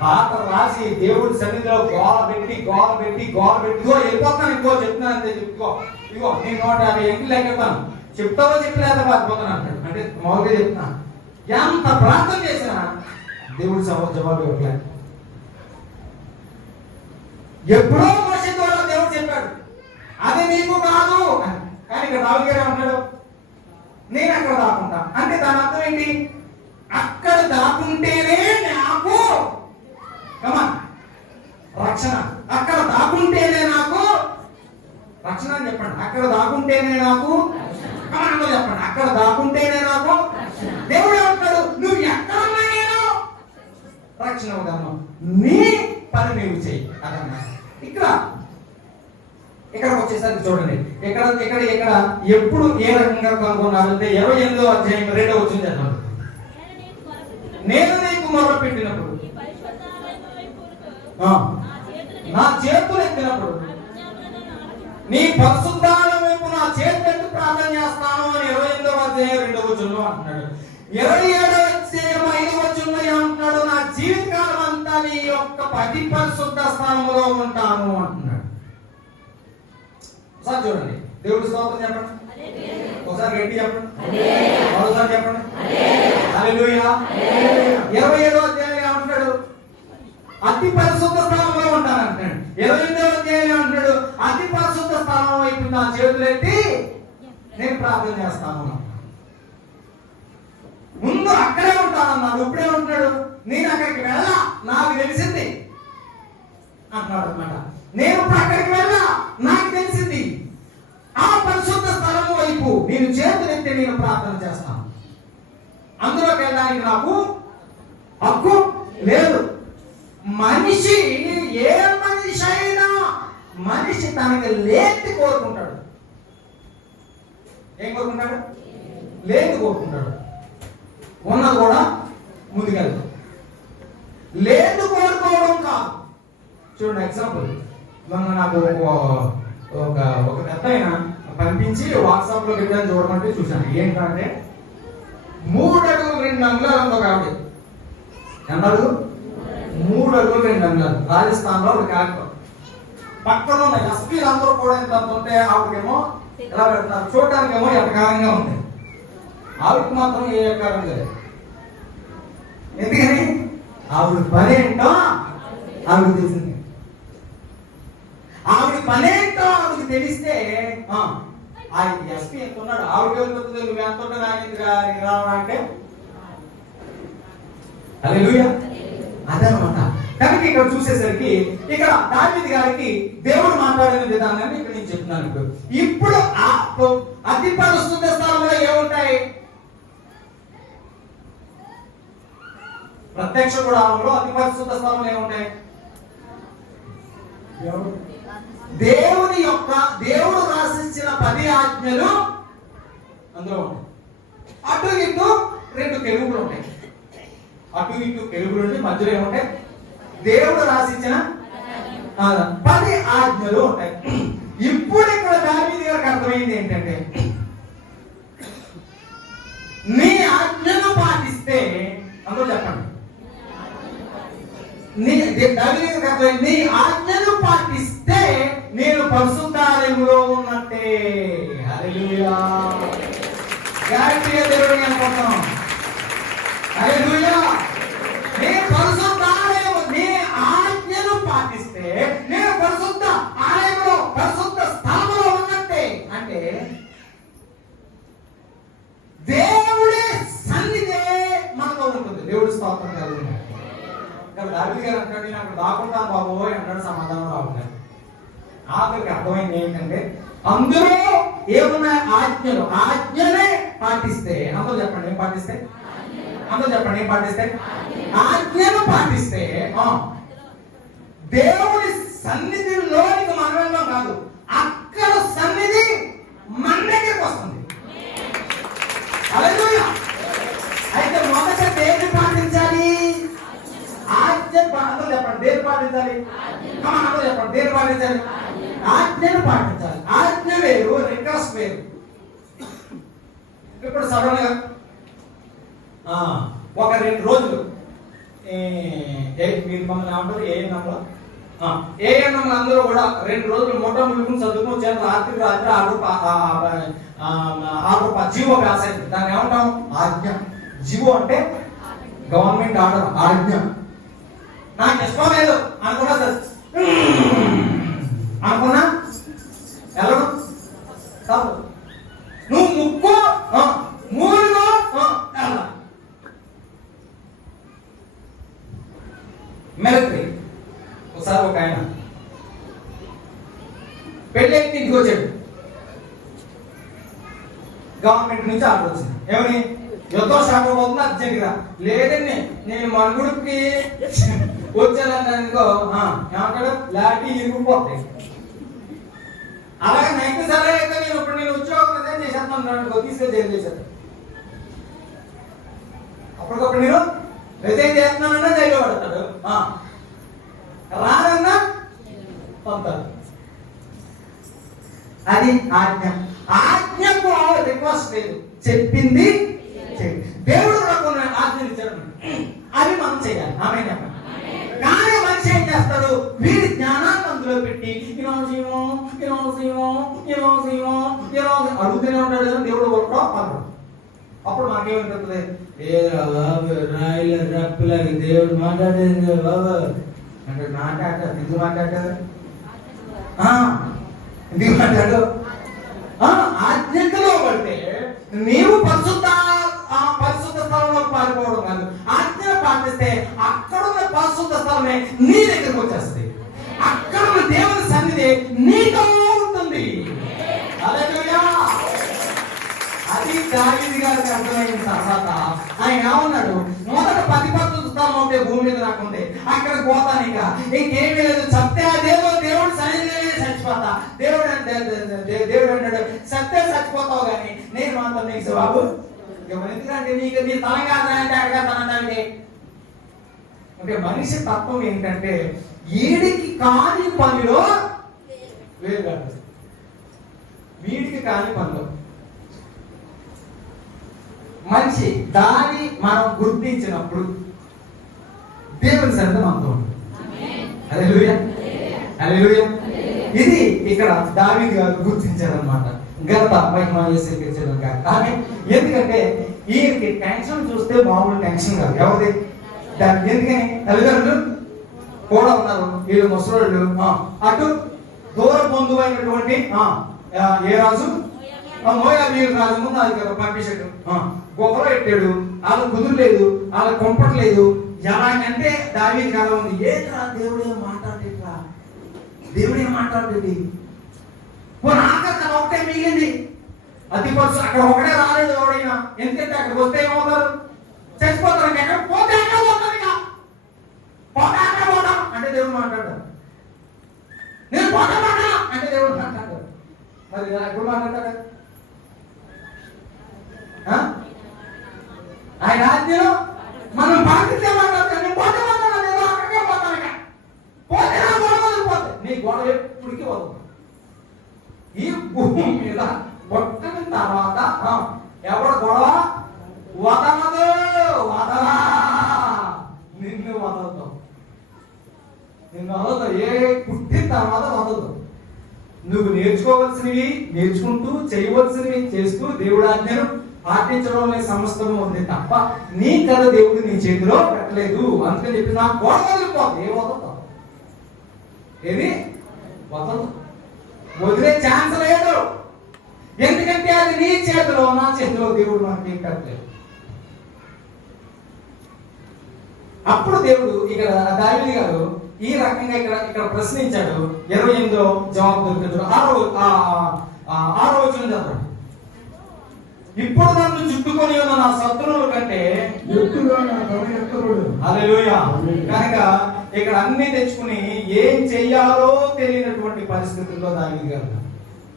పాత రాసి దేవుడి సన్నిధిలో గోల పెట్టి ఇగో వెళ్ళిపోతాను, ఇంకో చెప్తున్నాను అంతే. చెప్పుకో, ఇగో నేను 150 ఎంకులు లెక్కెత్తాను, చెప్తావో చెప్పలేదా పారిపోతాను అంటాడు. అంటే మామూలుగా చెప్తున్నాను. ఎంత ప్రార్థన చేసినా దేవుడి జవాబు ఇవ్వట్లేదు. ఎప్పుడో మనిషి ద్వారా దేవుడు చెప్పాడు అది నీకు కాదు అని. కానీ ఇక్కడ రావు గారు ఏమంటాడు? నేను అక్కడ దాక్కుంటా అంటే దాని అర్థం ఏంటి? అక్కడ దాక్కుంటేనే నాకు రక్షణ, అక్కడ దాక్కుంటేనే నాకు రక్షణ అని చెప్పండి. అక్కడ దాక్కుంటేనే నాకు చెప్పండి. అక్కడ దాక్కుంటేనే నాకు దేవుడు ఏమంటాడు? నువ్వు ఎక్కడున్నా నేను రక్షణ అవగలను, నీ పని నీవు చేయి అదన్నా. ఇక్కడికి వచ్చేసరికి చూడండి, ఇక్కడ ఎప్పుడు ఏ రకంగా కనుగొన్నారంటే 28వ అధ్యాయం 2వ వచనం చదవండి. నేను నీకు మొర్ర పెట్టినప్పుడు, నా చేతులు ఎత్తినప్పుడు, నీ పరిశుద్ధాలయం వైపు నా చేతులు ఎత్తి ప్రార్థన చేస్తాను అని 28వ అధ్యాయం 2వ వచనంలో అంటున్నాడు. 27వ అధ్యాయం 5వ వచనంలో ఏమంటున్నాడు? నా జీవితకాలం అంతా నీ యొక్క అతి పరిశుద్ధ స్థానంలో ఉంటాను అంటున్నాడు. ఒకసారి చూడండి, దేవుడి స్తోత్రం చెప్పండి. ఒకసారి గట్టి చెప్పండి, మరోసారి చెప్పండి. హల్లెలూయా. 27వ అధ్యాయం ఏమంటాడు? అతి పరిశుద్ధ స్థానంలో ఉంటాను అంటున్నాడు. 28వ అధ్యాయం ఏమంటాడు? అతి పరిశుద్ధ స్థానం వైపు నా చేతులెత్తి నేను ప్రార్థన చేస్తాను. ముందు అక్కడే ఉంటానన్నాడు, ఇప్పుడే ఉంటున్నాడు నేను అక్కడికి వెళ్ళా, నాకు తెలిసింది అంటున్నాడు అనమాట. నేను ఇప్పుడు అక్కడికి వెళ్ళా, నాకు తెలిసింది. ఆ పరిశుద్ధ స్థలము వైపు నేను చేతులెత్తి నేను ప్రార్థన చేస్తాను. అందులోకి వెళ్ళడానికి నాకు హక్కు లేదు. మనిషి, ఏ మనిషి అయినా మనిషి తనకి లేని కోరుకుంటాడు. ఏం కోరుకుంటాడు? లేని కోరుకుంటాడు. ఉన్న కూడా ముందుకెళ్తాడు. లేదు కోరుకోవడం కాదు. చూడండి, ఎగ్జాంపుల్ మొన్న నాకు ఒక పెద్ద ఆయన పంపించి వాట్సాప్ లో పెట్టాను చూడమంటే చూశాను. ఏంటంటే 3 అడుగులు 2 అంగుళాలు ఒక ఆవిడ. ఎన్నాడు? 3 అడుగులు 2 అంగుళాలు. రాజస్థాన్ లో ఒక క్యారెక్టర్. పక్కన ఉన్న ఎస్పీలు అందరూ కూడా ఎంత ఉంటే ఆవిడకేమో ఎలా పెడతారు, చూడటానికి ఏమో ఎటకారంగా ఉంటాయి. ఆవిడకి మాత్రం ఏ ఎకారం లేదు. ఎందుకని? ఆవిడ పని ఏంటో ఆవిడ తెలిసింది. ఆవిడ పనేంటో ఆవిడకి తెలిస్తే ఆయన ఎస్పీ ఎంత ఉన్నాడు, ఆవిడ వెళ్తుంది, నువ్వు ఎంత ఉంటే నాకు రావాలంటే హల్లెలూయా. అదనమాట. కనుక ఇక్కడ చూసేసరికి ఇక్కడ దావీదు గారికి దేవుడు మాట్లాడిన విధానాన్ని ఇక్కడ నేను చెప్తున్నాను. ఇప్పుడు అతి పరిశుద్ధ స్థలంలో ఏముంటాయి? ప్రత్యక్ష గుడారంలో అతి పరిశుద్ధ స్థలంలో ఏముంటాయి? దేవుడు రాసిచ్చిన 10 ఆజ్ఞలు అందులో ఉంటాయి. అటు ఇటు 2 కెరూబులు ఉంటాయి. అటు ఇటు కెరూబులు ఉంటే మధ్యలో ఏముంటాయి? దేవుడు రాసిచ్చిన 10 ఆజ్ఞలు ఉంటాయి. ఇప్పుడు ఇక్కడ దావీదు గారికి అర్థమైంది ఏంటంటే, నీ ఆజ్ఞను పాటిస్తే, అందరూ చెప్పండి, దావీదు గారికి అర్థమైంది, నీ ఆజ్ఞను పాటిస్తే నేను పరిశుద్ధాలయములో ఉన్నట్టే. హల్లెలూయా. గాయత్రిగా దేవుడిని అనుకుంటున్నాం. హల్లెలూయా. నీ పరిశుద్ధాలయం, నీ ఆజ్ఞను పాటిస్తే నేను పరిశుద్ధ ఆలయంలో, పరిశుద్ధ స్థలంలో ఉన్నట్టే. అంటే దేవుడే సన్నిధే మనతో ఉంటుంది. దేవుడి స్తోత్రం కలుగుతుంది. దావీదు గారు అంటాడు, నేను అక్కడ దాక్కుంటాను బాబోయ్ అన్నాడు. సమాధానం రావుతాడు. ఆఖరికి అర్థమైంది ఏంటంటే, అందులో ఏమున్నాయి? ఆజ్ఞలు. ఆజ్ఞలే పాటిస్తే, అందరూ చెప్పండి ఏం పాటిస్తే? అందరూ చెప్పండి ఏం పాటిస్తే? ఆజ్ఞను పాటిస్తే దేవుడి సన్నిధిలోనికి మనం వెళ్ళడం కాదు, అక్కడ సన్నిధి మన దగ్గరికి వస్తుంది. హల్లెలూయా. అయితే మొదట దేన్ని పాటించాలి? ఆజ్ఞ. అందరూ చెప్పండి దేన్ని పాటించాలి? అందరూ చెప్పండి దేన్ని పాటించాలి? ఆజ్ఞను పాటించాలి. ఆజ్ఞ వేరు, రిక్వెస్ట్ వేరు. ఇప్పుడు సడన్ గా ఒక 2 రోజులు మీరు మమ్మల్ని ఏమంటారు? ఏఎన్ఎం అందరూ కూడా 2 రోజులు మొట్ట ములుగుని చదువుకుని చేత రాత్రి జీవో వ్యాస. దాన్ని ఏమంటాం? ఆజ్ఞ. జీవో అంటే గవర్నమెంట్ ఆర్డర్, ఆజ్ఞ. నాకు ఇష్టం లేదు అనుకున్నా సార్, అనుకున్నా వెళ్ళడం కాదు. నువ్వు ముక్కో మూలుగో వెళ్ళ. మిలిటరీ. ఒకసారి ఒక ఆయన పెళ్ళైతే ఇంటికి వచ్చాడు. గవర్నమెంట్ నుంచి ఆర్డర్ వచ్చింది. ఏమని? యుద్ధం స్టార్ట్ అవుతుంది, అర్జెంట్గా. లేదండి నేను మనుగుడికి వచ్చాననుకో ఏమంటాడు? లాఠీ ఇరిగిపోతాయి. అలాగే నైట్ సరే అయితే నేను ఇప్పుడు నేను ఉద్యోగం రిజైన్ చేసేస్తున్నాను, తీసుకెళ్ళి జైలు చేశాను. అప్పటికప్పుడు నేను రిజైన్ చేస్తున్నానన్నా జైలు పడతాడు, రానన్నా పంపుతాడు. అది ఆజ్ఞ. ఆజ్ఞకు రిక్వెస్ట్ లేదు, చెప్పింది దేవుడు నాకు ఆజ్ఞలు ఇచ్చాడు, అవి మనం చేయాలి. ఆమె చెప్పండి. కానీ మనిషి ఏం చేస్తాడు? వీడి జ్ఞానాన్ని అందులో పెట్టి అడుగుతూనే ఉంటాడు. దేవుడు కొట్టో పడరు. అప్పుడు మాకేమనిపిస్తుంది? రాయిల రప్పులాగా దేవుడు మాట్లాడేది బాబు అంటే మాట్లాడ ఎందుకు మాట్లాడారు? ఎందుకు మాట్లాడు? ఆజ్ఞలో పడితే నీవు పరిశుద్ధ స్థలంలో పాల్గొవడం కాదు, ఆజ్ఞ పాటిస్తే అక్కడున్న పరిశుద్ధ స్థలమే నీ దగ్గరకు వచ్చేస్తుంది. అక్కడున్న దేవుని సన్నిధి నీతో ఉంటుంది. హల్లెలూయా. అది దావీదు గారికి అర్థమైన తర్వాత ఆయన ఏమన్నాడు? మొదట 10 పరిశుద్ధ స్థలం ఉంటే భూమి మీద నాకుంది, అక్కడ పోతానిక ఇంకేమీ లేదు. సత్య అదేదో దేవుడు సన్నిధిలోనే చచ్చిపోతా. దేవుడు అన్నాడు, సత్య చచ్చిపోతావు కానీ నేను మాత్రం నీకు బాబు ఎందుకంటే నీకు నీ తలంగానే అడగతానంటే. అంటే మనిషి తత్వం ఏంటంటే వీడికి కాని పనిలో వేరు, వీడికి కాని పనిలో మంచి దాన్ని మనం గుర్తించినప్పుడు దేవుని సన్నిధి మనతో ఉంటుంది. హల్లెలూయా. హల్లెలూయా. ఇది ఇక్కడ దావీదు గారు గుర్తించారనమాట. గత మహిమ యేసుక్రీస్తు గారు. కానీ ఎందుకంటే ఈయనకి టెన్షన్ చూస్తే మామూలు టెన్షన్ కాదు. ఎవరిది? ఎందుకని? తల్లిదండ్రులు కూడా ఉన్నారు, వీళ్ళు ముసలోళ్ళు. అటు దూర బంధువైనటువంటి ఏ రాజు? మోయాబీయుల రాజు ముందు అది పంపించాడు. గొప్పలో పెట్టాడు. వాళ్ళకి కుదురులేదు, వాళ్ళకి కొంపట్లేదు. ఎలాగంటే దావీదు కాలం ఉంది. ఏంట్రా దేవుడు ఏం మాట్లాడేట్రా, దేవుడు ఏం మాట్లాడేది? ఆఖరి ఒకటే మిగిలింది. అతి పరుసు అక్కడ ఒకటే రాలేదు ఎవడైనా. ఎందుకంటే అక్కడికి వస్తే ఏమవుతారు? చచ్చిపోతారు. ఎక్కడ పోతే ఎక్కడ పోతారు? ఇక పోతా అంటే దేవుడు మాట్లాడతారు. నేను పోతా అంటే దేవుడు మాట్లాడతారు. మరి ఎప్పుడు మాట్లాడతారు? ఆయన ఆజ్ఞను మనం పాటించే మాట్లాడతాను. నేను పోతే మాట్లాడాలి, నేను అక్కడికే పోతాను. ఇక పోతే నా గొడవ వదిలిపోతే నీ గొడవ ఎప్పటికీ వదలదు. ఈ భూమి మీద పుట్టిన తర్వాత ఎవడు గొడవ వదలదు, వదలా నిన్ను వదలదు, నిన్ను వదలదు. ఏ పుట్టిన తర్వాత వదలదు. నువ్వు నేర్చుకోవాల్సినవి నేర్చుకుంటూ చేయవలసినవి చేస్తూ దేవుడి ఆజ్ఞను పాటించడం అనే సమస్తము ఉంది తప్ప నీ కథ దేవుడు నీ చేతిలో పెట్టలేదు. అందుకని చెప్పి నా గొడవ వదిలిపోదు. ఏ వదలదు, ఏది వదలదు, వదిలే ఛాన్స్ లేదు. ఎందుకంటే అది నీ చేతిలో, నా చేతిలో దేవుడు మనకి పెట్టలేదు. అప్పుడు దేవుడు ఇక్కడ దావీదు గారు ఈ రకంగా ఇక్కడ ప్రశ్నించాడు. 28వ జవాబు దొరికించాడు. 6వ వచనం చదవండి. ఇప్పుడు నన్ను చుట్టుకొని ఉన్న నా శత్రువుల కంటే ఎత్తుగా నా తల ఎత్తబడు. హల్లెలూయా. కనుక ఇక్కడ అన్ని తెచ్చుకుని ఏం చెయ్యాలో తెలియనటువంటి పరిస్థితుల్లో దావీదు గారు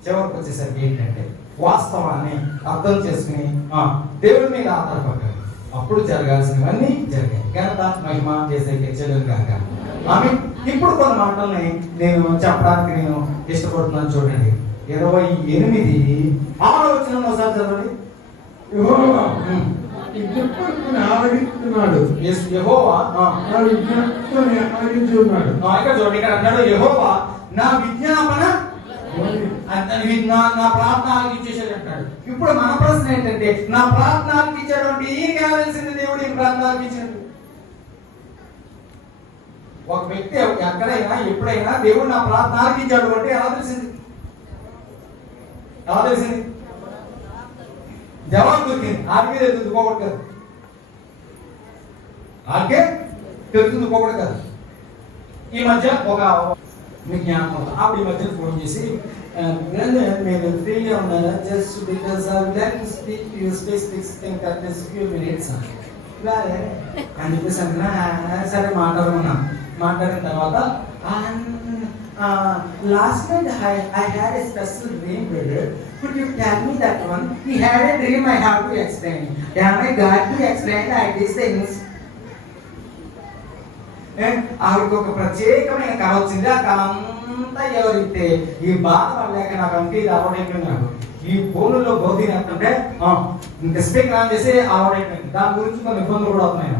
చివరికి వచ్చేసరికి ఏంటంటే వాస్తవాన్ని అర్థం చేసుకుని దేవుడి మీద ఆధారపడ్డాడు. అప్పుడు జరగాల్సినవన్నీ జరిగాయి. ఘనత మహిమ చేసే చెల్లెలు కాక ఆమె. ఇప్పుడు కొన్ని మాటల్ని నేను చెప్పడానికి నేను ఇష్టపడుతున్నాను. చూడండి 28 వచనం ఒకసారి చదవండి. యెహోవా విజ్ఞప్తిని ఆలకిస్తున్నాడు. యెహోవా నా విజ్ఞప్తిని ఆలకించున్నాడు. ఇక్కడ చూడండి, ఇక్కడ అన్నాడు యెహోవా నా విజ్ఞాపన నా ప్రార్థన ఆలకించేసాడు అంటాడు. ఇప్పుడు మన ప్రశ్న ఏంటంటే నా ప్రార్థన ఆలకించాడు అంటే ఏం కావాల్సింది? దేవుడు ఏం ప్రార్థన ఆలకించాడు? ఒక వ్యక్తి ఎక్కడైనా ఎప్పుడైనా దేవుడు నా ప్రార్థన ఆలకించాడు అంటే ఎలా తెలిసింది? ఎలా తెలిసింది? జవాబు దొరికింది. ఆడికే తెలుస్తుంది, పోకూడదు కదా. ఆడికే తెలుస్తుంది, పోకూడదు కదా. ఈ మధ్య ఒక మీకు జ్ఞాపకం, అప్పుడు ఈ మధ్య ఫోన్ చేసి నేను ఫ్రీగా ఉన్నాను, just because I would like to speak to you specific few minutes అని చెప్పేసి అంటున్నా. సరే మాట్లాడిన తర్వాత last night I had a special dream, brother. Could you tell me that one? He had a dream, I have to explain. Am I got to explain like these things? ఆవిడకి ఒక ప్రత్యేకమైన కళ వచ్చింది. ఆ కళ అంతా ఎవరైతే ఈ బాధ పడలేక నాకు అంటే ఇది అలవాటైపోయింది. నాకు ఈ ఫోన్లో గోధి అంటే ఇంకా స్పీకర్ ఆన్ చేసి అలవాటైపోయింది. దాని గురించి కొన్ని ఇబ్బందులు కూడా అవుతున్నాయి.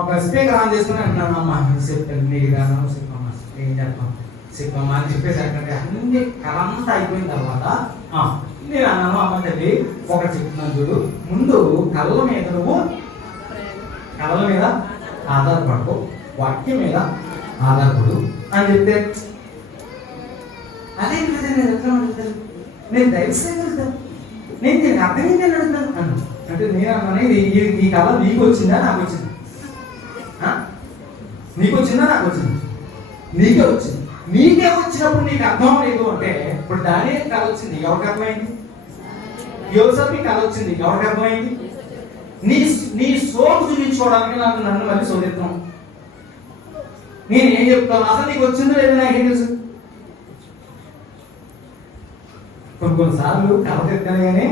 ఒక స్పీకర్ ఆన్ చేసుకుని అంటున్నాను, అమ్మా చెప్పండి మీరు చెప్పమ్మా ఏం చెప్పాం చెప్పమ్మా అని చెప్పేసి అంటే అన్ని కళ అంతా అయిపోయిన తర్వాత నేను అన్నాను, అమ్మ తల్లి ఒకటి చెప్తున్నాను చూడు, ముందు కళ్ళ మీద ఆధారపడకు, వాక్యం మీద ఆధారపడు అని చెప్తే అదే నేను ఎట్లా అడుగుతాను, నేను దైవసేవ వెళ్తాను, నేను దీనికి అర్థమైంది అని అడుగుతాను అన్న. అంటే నేను అన్నది ఈ కళ నీకు వచ్చిందా నాకు వచ్చింది? నీకు వచ్చిందా నాకు వచ్చింది? నీకే వచ్చింది. నీకే వచ్చినప్పుడు నీకు అర్థం లేదు అంటే ఇప్పుడు దానియేలు కళ వచ్చింది, ఎవరికి అర్థమైంది? యోసేపుకి కళ వచ్చింది, ఎవరికి అర్థమైంది? నీ సోకు చూపించుకోవడానికి నన్ను మళ్ళీ శోధిస్తాం. నేను ఏం చెప్తాను? అసలు నీకు వచ్చిందో లేదో నాకేం తెలుసు? కొన్నిసార్లు కళ తెస్తాను కానీ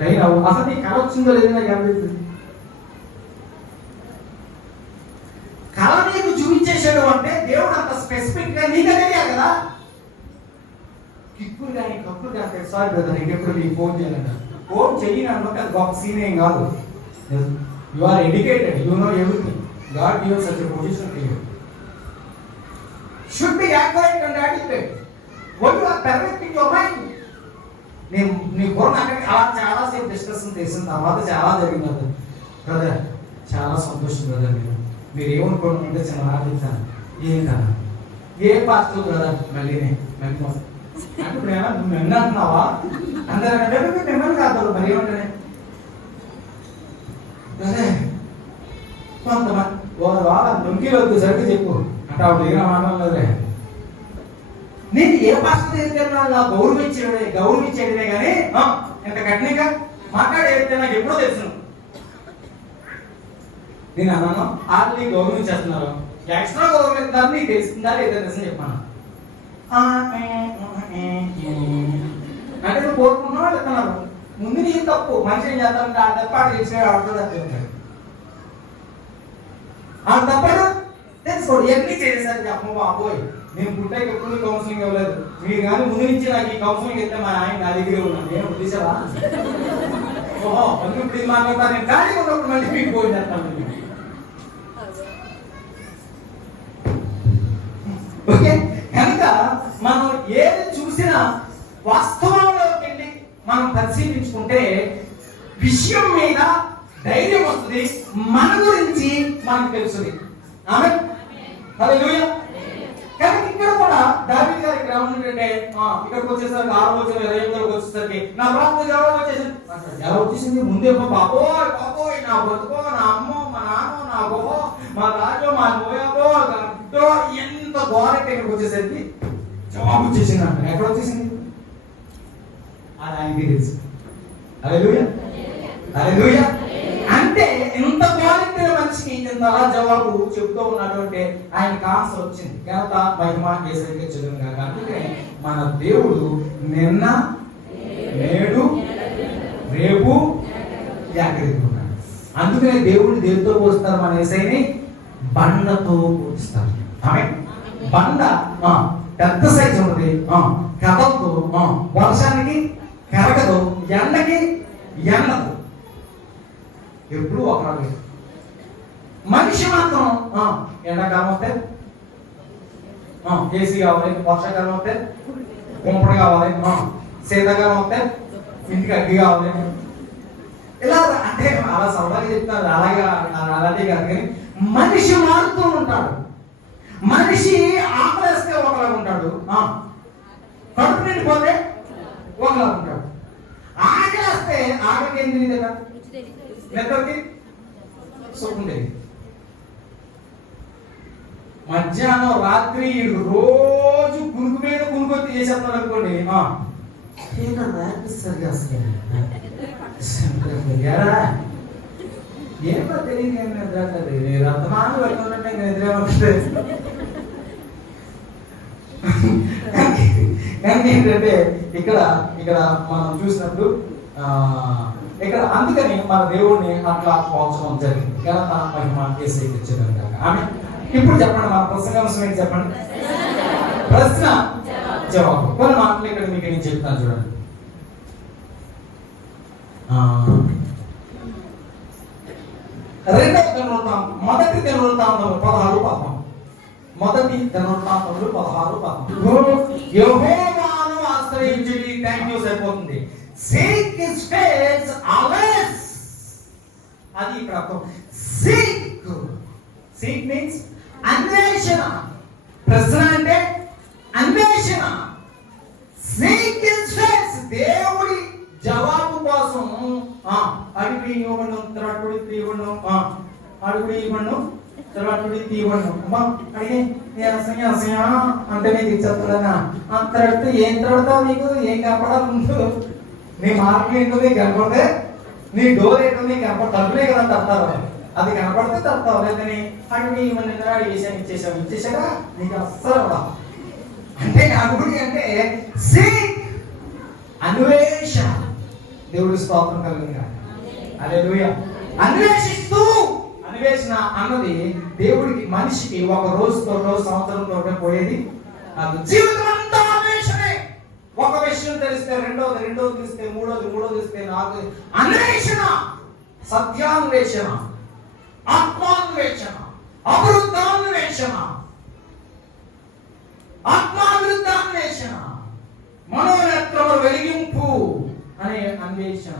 లైన్ అవ్వ, అసలు నీకు కళ వచ్చిందో లేదో నాకు ఏం తెలుసు? కళ నీకు చూపించేసాడు అంటే దేవుడు అంత స్పెసిఫిక్ గా నీకు తెలియాలి కదా. కిక్కులు కానీ కప్పులు కానీ సారీ బ్రదర్, నీకు ఎప్పుడు నీకు ఫోన్ చేయాలంట, ఫోన్ చెయ్యని అనుకుంటే అది గొప్ప సీన్ ఏం కాదు. You are educated, you know everything, God give such a position to you. Should be accurate and addicted one you are perfecting your mind. నీ బుర్ర అక్కడికి అలా చాలాసేపు డిస్కషన్ చేసిన తర్వాత చాలా జరిగింది బ్రదర్. చాలా సంతోషం బ్రదర్. మీరు ఏమనుకోండి చిన్న ఆలోచించాను ఏంటన్నా ఏ పాస్టర్ బ్రదర్ మళ్ళీ అంటే నువ్వు ఎన్న అంటున్నావా అందరంటే మిమ్మల్ని కాదు మరి ఏమంటానే అదే కొంతమంది నొంగిలో సరిగ్గా చెప్పు అంటే ఆవిడ ఏమైనా మాట్లాడలేదే. నేను ఏ పాస్టర్ తీసుకెళ్ళినా గౌరవించేయడమే కానీ ఇంత కఠినంగా మాట్లాడేస్తే నాకు ఎప్పుడో తెలుసు. నేను అన్నాను వాళ్ళని గౌరవించేస్తున్నారు, ఎక్స్ట్రా గౌరవిస్తారు, నీకు తెలుస్తుందా లేదా తెలుసు చెప్పాను. అంటే నువ్వు కోరుకున్నావా చెప్తున్నారు ముందు నీ తప్పు. మనిషి ఏం చేస్తానంటే ఆ తప్ప ఆడు తెలిసినాడు, ఆడుతూ తప్పు ఆ తప్పడు తెలుసుకోండి. ఎన్ని చేసేసరికి అమ్మ బాబోయ్, నేను పుట్టాక ఎప్పుడు కౌన్సిలింగ్ ఇవ్వలేదు. మీరు కానీ ముందు నుంచి నాకు ఈ కౌన్సిలింగ్ ఇస్తే మా ఆయన నా దగ్గరే ఉన్నాను. నేను తీసావా? ఓహో అందుకు ఇప్పుడు ఇది మాట్లాడతాను. నేను ఖాళీ ఉన్నప్పుడు మళ్ళీ మీకు పోయి చేస్తాను. ఓకే, కనుక మనం ఏది చూసినా వాస్తవంలోకి వెళ్ళి మనం పరిశీలించుకుంటే విషయం మీద ధైర్యం వస్తుంది, మన గురించి మనకు తెలుస్తుంది. ఆమె హల్లెలూయా. కానీ ఇక్కడ కూడా దావీదు గారి గ్రామం ఏంటంటే ఇక్కడికి వచ్చేసరికి 6:28 వచ్చేసరికి నా ప్రార్థన జవాబు వచ్చేసింది. జవాబు వచ్చేసింది ముందే బాబోయ్ బాబోయ్, నా బ్రతుకో, నా అమ్మో, మా నాన్నో, నా గోహో, మా రాజో, మా మోయాబో, ఎంత గోరెట్ ఇక్కడికి వచ్చేసరికి జవాబు వచ్చేసింది అంట. ఎక్కడ వచ్చేసింది? అది ఆయనకి తెలుసు. హల్లెలూయా హల్లెలూయా. అంటే ఇంత క్వాలిటీ మనిషికి ఇంతలా జవాబు చెప్తూ ఉన్నటువంటి ఆయనకి ఆన్సర్ వచ్చింది. ఘనత మహిమ యేసయ్యకే చెందును గాక. అందుకే మన దేవుడు నిన్న నేడు రేపు ఏకరీతిగా. అందుకనే దేవుడు దేనితో పోలుస్తారు? మన యేసయ్యని బండతో పోలుస్తారు. ఆమె బండ పెద్ద సైజు ఉంటుంది, కదలదు, వర్షానికి కరగదు, ఎండకి ఎండదు, ఎప్పుడు ఒకలాగే. మనిషి మాత్రం ఎండాకాలం వస్తే ఏసీ కావాలి, వర్షాకాలం వస్తే కుంపడి కావాలి, శీతాకాలం వస్తే ఇంటికి అగ్గి కావాలి. ఇలా అంటే అలా సరదాగా చెప్తారు, అలాగే అలాగే కాదు. కానీ మనిషి మారుతూ ఉంటాడు. మనిషి ఆకలేస్తే ఒకలాగా ఉంటాడు, కడుపు నిండిపోతే ఒకలాగా ఉంటాడు. ఆకలేస్తే ఆకలికి ఏం తెలియదు కదా, నిద్రకి సుఖం తెలియదు. మధ్యాహ్నం రాత్రి రోజు కునుకు మీద కునుకొత్తి చేసేస్తాడు అనుకోండి, సరిగా ఏమో తెలియదు. నిద్ర రత్నాలు పెట్టుకుంటే నిద్ర కానీ ఏంటంటే ఇక్కడ మనం చూసినప్పుడు ఇక్కడ అందుకని మన దేవుడిని అట్లా పోల్చడం జరిగింది. ఘనత మహిమ యేసయ్యకే చెందును గాక. ఆమె ఇప్పుడు చెప్పండి, మన ప్రసంగాంశం ఏంటి చెప్పండి? ప్రశ్న జవాబు. కొన్ని మాటలు ఇక్కడ మీకు నేను చెప్తాను చూడండి. మొదటి దినవృత్తాంతములు 16:11. మొదటి దినవృత్తాంతములు 16:11. యెహోవాను ఆశ్రయించుడి. థాంక్యూ సరిపోతుంది. Seek his face always. అది ఇక్కడ అర్థం. Seek means అన్వేషణ. ప్రశ్న అంటే అన్వేషణ. Seek his face. దేవుడి జవాబు కోసం అడిగి ఇవ్వను, తరటుడి తీయవను, అడుగుడి ఇవ్వను, తరటుడి తీయవను. అడిగి అంటే నీకు ఇచ్చేస్తానా? తరట్టు ఏం తరడతావు? నీకు ఏం కనపడాలి? ముందు నీ మార్కులు ఏంటో నీకు కనపడితే, నీ డోర్ ఏంటో నీకు కనపడ, తలుపులే కదా తడతారు. అది కనపడితే తడతావు. లేదని అడిగి ఇవ్వని అడిగేసాను, ఇచ్చేసాక నీకు అస్సలు అంటే అడుగుడి అంటే అన్వేషణ. దేవుడి స్తోత్రం కలుగుగా. హల్లెలూయా. అన్వేషిస్తూ. అన్వేషణ అన్నది దేవుడికి మనిషికి ఒక రోజుతో సంవత్సరంతో పోయేది కాదు. జీవితం అంతా అన్వేషణే. ఒక విషయం తెలిస్తే రెండోది తెలిస్తే మూడోది తెలిస్తే నాలుగోది. అన్వేషణ, సత్యాన్వేషణ, ఆత్మాన్వేషణ, అమృతాన్వేషణ, ఆత్మామృతాన్వేషణ, మనోనేత్రముల వెలిగింపు అనే అన్వేషణ,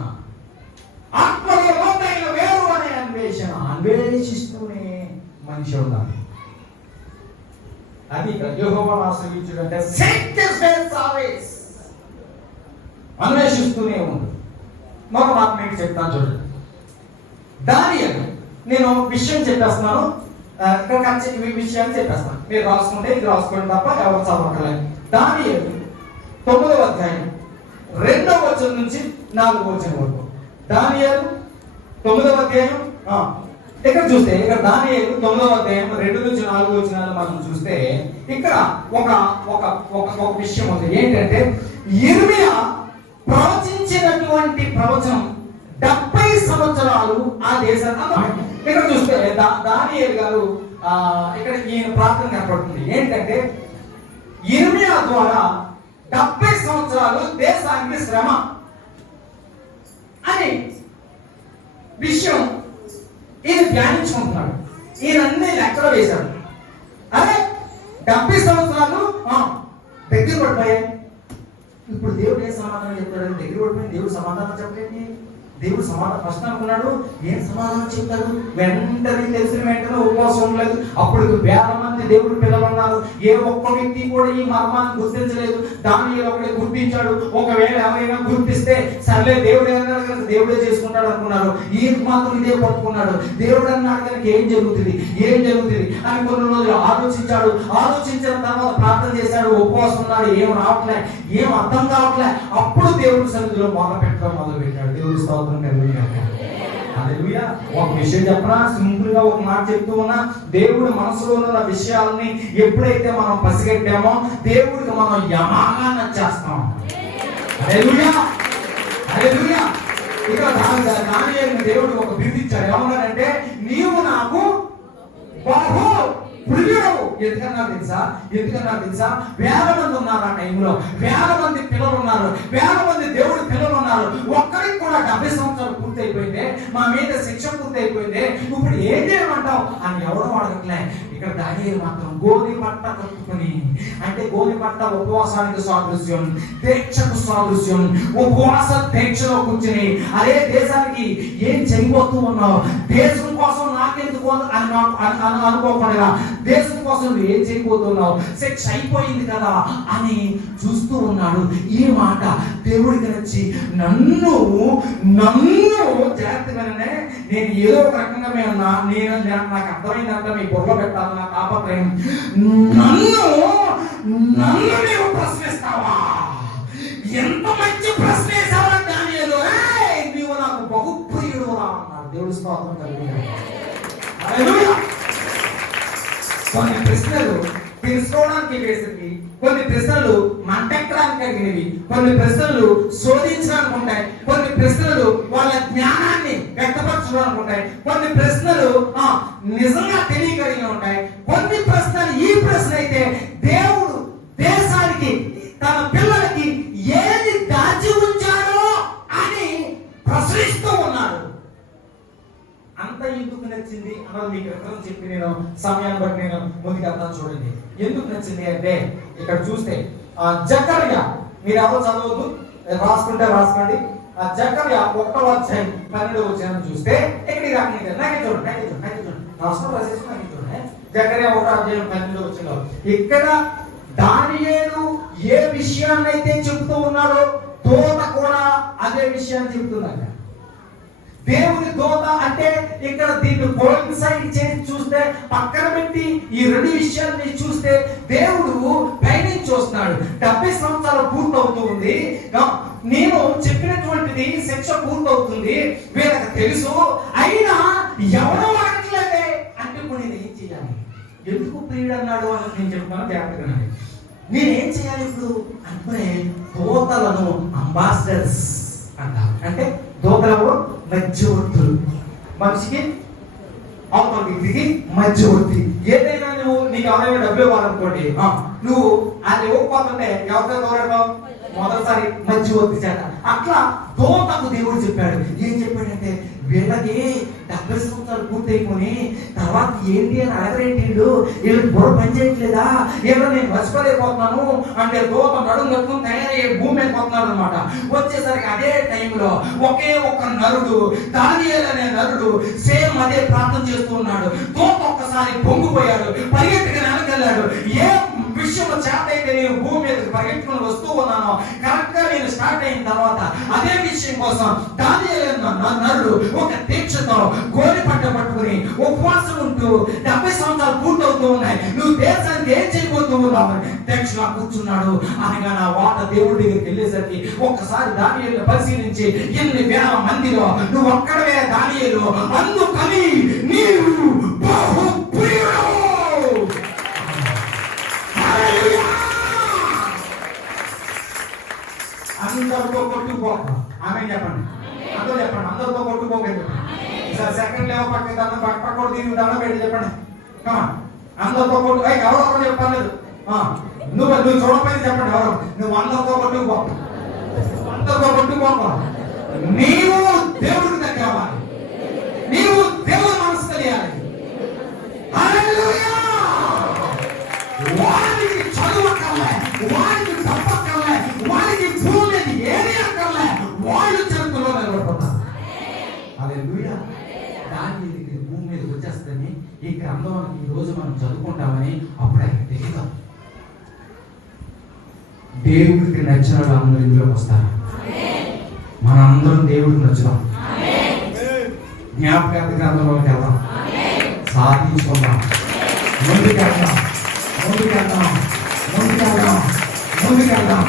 ఆత్మలో లోతైన వేరు అనే అన్వేషణ. అన్వేషిస్తూనే మనిషి ఉండాలి. అది యెహోవాను ఆశ్రయించుట అంటే అన్వేషిస్తూనే ఉంది. మరో మాట మీకు చెప్తాను చూడండి. దానియేలు, నేను విషయం చెప్పేస్తున్నాను, ఇక్కడ విషయాన్ని చెప్పేస్తాను. మీరు రాసుకుంటే ఇది రాసుకోండి తప్ప ఎవరు చదవట్లేదు. దానియేలు 9వ అధ్యాయం 2వ వచనం నుంచి 4వ వచనం వరకు. దానియేలు 9వ అధ్యాయం ఇక్కడ చూస్తే, ఇక్కడ దానియేలు 9వ అధ్యాయం 2 నుంచి 4 వచనాలు మనం చూస్తే ఇక్కడ ఒక విషయం ఉంది. ఏంటంటే యిర్మీయా ప్రవచించినటువంటి ప్రవచనం 70 సంవత్సరాలు ఆ దేశాన్ని. ఇక్కడ చూస్తే దానియేలు గారు ఇక్కడ ఈయన ప్రార్థన కనపడుతుంది ఏంటంటే, ఇర్మియా ద్వారా 70 సంవత్సరాలు దేశానికి శ్రమ అని విషయం ఈయన ధ్యానించుకుంటున్నాడు. ఈయన అన్ని లెక్కలు వేశాడు. అదే 70 సంవత్సరాలు దగ్గర పడిపోయాయి. ఇప్పుడు దేవుడు ఏ సమాధానం చెప్తాడు? దగ్గర పడిపోయింది. దేవుడు సమాధానం చెప్పలేదు. దేవుడు సమాధానం ఫస్ట్ అనుకున్నాడు, ఏం సమాధానం చెప్తాడు? వెంటనే తెలిసిన వెంటనే ఉపవాసం ఉండలేదు. అప్పుడు వేల మంది దేవుడు పిల్లలున్నారు. ఏ ఒక్క వ్యక్తి కూడా ఈ మర్మాన్ని గుర్తించలేదు. దానియేలు ఒకడే గుర్తించాడు. ఒకవేళ ఎవరైనా గుర్తిస్తే సర్లే దేవుడు అన్నాడు కనుక దేవుడే చేసుకుంటాడు అనుకున్నారు. ఈ మాత్రం ఇదే పట్టుకున్నాడు. దేవుడు అన్నాడు కనుక ఏం జరుగుతుంది అని కొన్ని రోజులు ఆలోచించాడు. ఆలోచించిన తర్వాత ప్రార్థన చేశాడు, ఉపవాసం ఉన్నాడు. ఏం రావట్లే, ఏం అర్థం కావట్లే. అప్పుడు దేవుడి సన్నిధిలో మొదలు పెట్టాడు. దేవుడు స్తోత్రం. ఒక విషయం చెప్పనా, సింపుల్ గా ఒక మాట చెప్తూ ఉన్నా, దేవుడు మనసులో ఉన్న విషయాలని ఎప్పుడైతే మనం పసిగట్టామో దేవుడికి మనం యమాగా నచ్చేస్తాం. ఇక్కడ దానియేలుని దేవుడు ఒక బిరుదు ఇచ్చాడు. ఏమన్నాడంటే, నీవు నాకు బహు ప్రియుడు. ఎందుకన్నా తెలుసా? వేల మంది ఉన్నారు ఆ టైంలో. వేల మంది పిల్లలు ఉన్నారు. వేల మంది దేవుడి పిల్లలు ఉన్నారు. ఒక్కరికి కూడా 70 సంవత్సరాలు పూర్తి అయిపోయింది. మా మీద శిక్ష పూర్తి అయిపోయింది. ఇప్పుడు ఏం చేయమంటావు అని ఎవడో అడగట్లే. ఇక్కడ దానియేలు మాత్రం గోధి పట్ట కట్టుకుని, అంటే గోధి పట్ట ఉపవాసానికి సాదృశ్యం, దీక్షకు సాదృశ్యం. ఉపవాస దీక్షలో కూర్చుని, అరే దేశానికి ఏం చేయబోతూ ఉన్నావు? దేశం కోసం నాకెందుకు అని అనుకోకుండా, దేశం కోసం ఏం చేయబోతున్నావు? శిక్ష అయిపోయింది కదా అని చూస్తూ ఉన్నాడు. ఈ మాట దేవుడికి నచ్చి, నన్ను జాగ్రత్తగానే నేను ఏదో ఒక రకంగా నాకు అర్థమైందంటే మీ బుర్ర పెట్టాలి. నా తాపత్రయం, నన్ను నీవు ప్రశ్నిస్తావా? ఎంత మంచి ప్రశ్న వేసావా దానియేలు? నీవు నాకు బహు ప్రియుడు రా అన్నాడు. దేవుడు స్తోత్రం కలుగును. హల్లెలూయా. కొన్ని ప్రశ్నలు తెలుసుకోవడానికి వేసింది, కొన్ని ప్రశ్నలు మంటెక్కడానికి కలిగినవి, కొన్ని ప్రశ్నలు శోధించడానికి ఉంటాయి, కొన్ని ప్రశ్నలు వాళ్ళ జ్ఞానాన్ని వ్యక్తపరచడానికి ఉంటాయి, కొన్ని ప్రశ్నలు నిజంగా తెలియగలిగి ఉంటాయి, కొన్ని ప్రశ్నలు ఈ ప్రశ్న అయితే దేవుడు దేశానికి తన పిల్లలకి ఏది దాచి ఉంచాడో అని ప్రశ్నిస్తూ ఉన్నాడు. అంత ఎందుకు నచ్చింది అన్నది మీకు ఎక్కడ చెప్పి నేను సమయాన్ని బట్టి నేను ముందుకు వెళ్తాను. చూడండి ఎందుకు నచ్చింది అంటే, ఇక్కడ చూస్తే జకర్యా, మీరు ఎవరు చదవద్దు, రాసుకుంటే రాసుకోండి. జకర్యా 1వ అధ్యాయం 12వ వచనం చూస్తే ఇక్కడ ఈ రకంగా నాకే చూడండి రాష్ట్రం రాసేసుకుని చూడండి. జకర్యా 1వ అధ్యాయం 12వ వచనం ఇక్కడ దానియేలు ఏ విషయాన్ని అయితే చెబుతూ ఉన్నాడో దూత కూడా అదే విషయాన్ని చెబుతున్నాడు. దేవుని దూత అంటే ఇక్కడ దీన్ని కోయిన్సైడ్ చేసి చూస్తే, పక్కన పెట్టి ఈ 2 విషయాన్ని చూస్తే దేవుడు పైనుంచి చూస్తున్నాడు. 70 సంవత్సరాలు పూర్తవుతూ ఉంది. నేను చెప్పినటువంటిది శిక్ష పూర్తవుతుంది, వీళ్ళకి తెలుసు. అయినా ఎవరో అడగట్లేదే అంటే ఇప్పుడు నేను ఏం చేయాలి? ఎందుకు ప్రియుడు అన్నాడు అని నేను చెప్తున్నాను. జాగ్రత్తగా నేనేం చేయాలి ఇప్పుడు అనుకునే దూతలను అంబాసిడర్స్ అంటారు. అంటే దూతలు మధ్యవర్తులు, మనిషికి అవతల వ్యక్తికి మధ్యవర్తి. ఏదైనా నీకు ఎవరైనా డబ్బులు ఇవ్వాలనుకోండి, నువ్వు అది ఇవ్వకపోతుంటే ఎవరితో కోరడం? మొదటిసారి మధ్యవర్తి చేత. అట్లా దూతకు దేవుడు చెప్పాడు. ఏం చెప్పాడంటే, వీళ్ళకి 70 సంవత్సరాలు పూర్తయిపోయి తర్వాత ఏంటి అని అడగరేంటి, వీళ్ళకి బుర్ర పని చేయట్లేదా, ఏదో నేను మర్చిపోలేకపోతున్నాను అంటే దూత నడుము కట్టుకుని తయారయ్యే భూమి మీద పోతున్నాడు అనమాట. వచ్చేసరికి అదే టైంలో ఒకే ఒక్క నరుడు, దానియేలు అనే నరుడు సేమ్ అదే ప్రార్థన చేస్తూ ఉన్నాడు. దూత ఒక్కసారి పొంగిపోయాడు, పరిగెట్టుకుని వెనకెళ్ళాడు. ఏ విషయం చేత అయితే నేను భూమి మీదకి పరిగెట్టుకుని వస్తూ ఉన్నాను, కరెక్ట్ గా నేను స్టార్ట్ అయిన తర్వాత అదే విషయం కోసం దానియేలు నరుడు ఒక దీక్షతో గోలి పట్ట పట్టుకుని ఉపవాసం ఉంటూ 70 సంవత్సరాలు పూర్తవుతూ ఉన్నాయి. నువ్వు దేశానికి ఏం చేయబోతూ ఉన్నావు దీక్షగా కూర్చున్నాడు. అనగా నా వాట దేవుడి దగ్గరికి వెళ్ళేసరికి ఒక్కసారి దానియేలుని పరిశీలించి, ఎన్ని వేల మందిలో నువ్వు ఒక్కడవే దానియేలు, అందుకని నీవు బహు ప్రియుడు. అందరితో కొట్టుకు సార్ సెకండ్ లెవెల్ పక్క దండం పక్క పక్క కూడా దీనికి దండం పెట్టి చెప్పండి. కమా అందరితో కొట్టు. ఎవరో ఒకరు చెప్పలేదు. నువ్వు చూడకపోతే చెప్పండి. ఎవరు నువ్వు అందరితో కొట్టుకుపో, అందరితో కొట్టుకోపో. నీవు దేవుడికి దగ్గర అవ్వాలి. నీవు దేవుడి మనసు తెలియాలి. హల్లెలూయా. వాడికి చదువు అక్కర్లే, వాడికి తప్పక్కర్లే, వాడికి ఫోన్ లేదు, ఏది అక్కర్లే. వాళ్ళు చదువులో నిలబడుతున్నారు. హల్లెలూయా. దానికి భూమి మీద వచ్చేస్తుందని ఈ గ్రంథం ఈ రోజు మనం చదువుకుంటామని అప్పుడు ఆయన తెలియదు. దేవుడికి నచ్చిన వాళ్ళు అందరూ ఇందులోకి వస్తారు. మనందరం దేవుడికి నచ్చుదాం. జ్ఞాపకార్థ గ్రంథంలోకి వెళ్దాం, సాధించుకుందాం, ముందుకెళ్దాం, ముందుకెళ్దాం, ముందుకెళ్దాం, ముందుకెళ్దాం.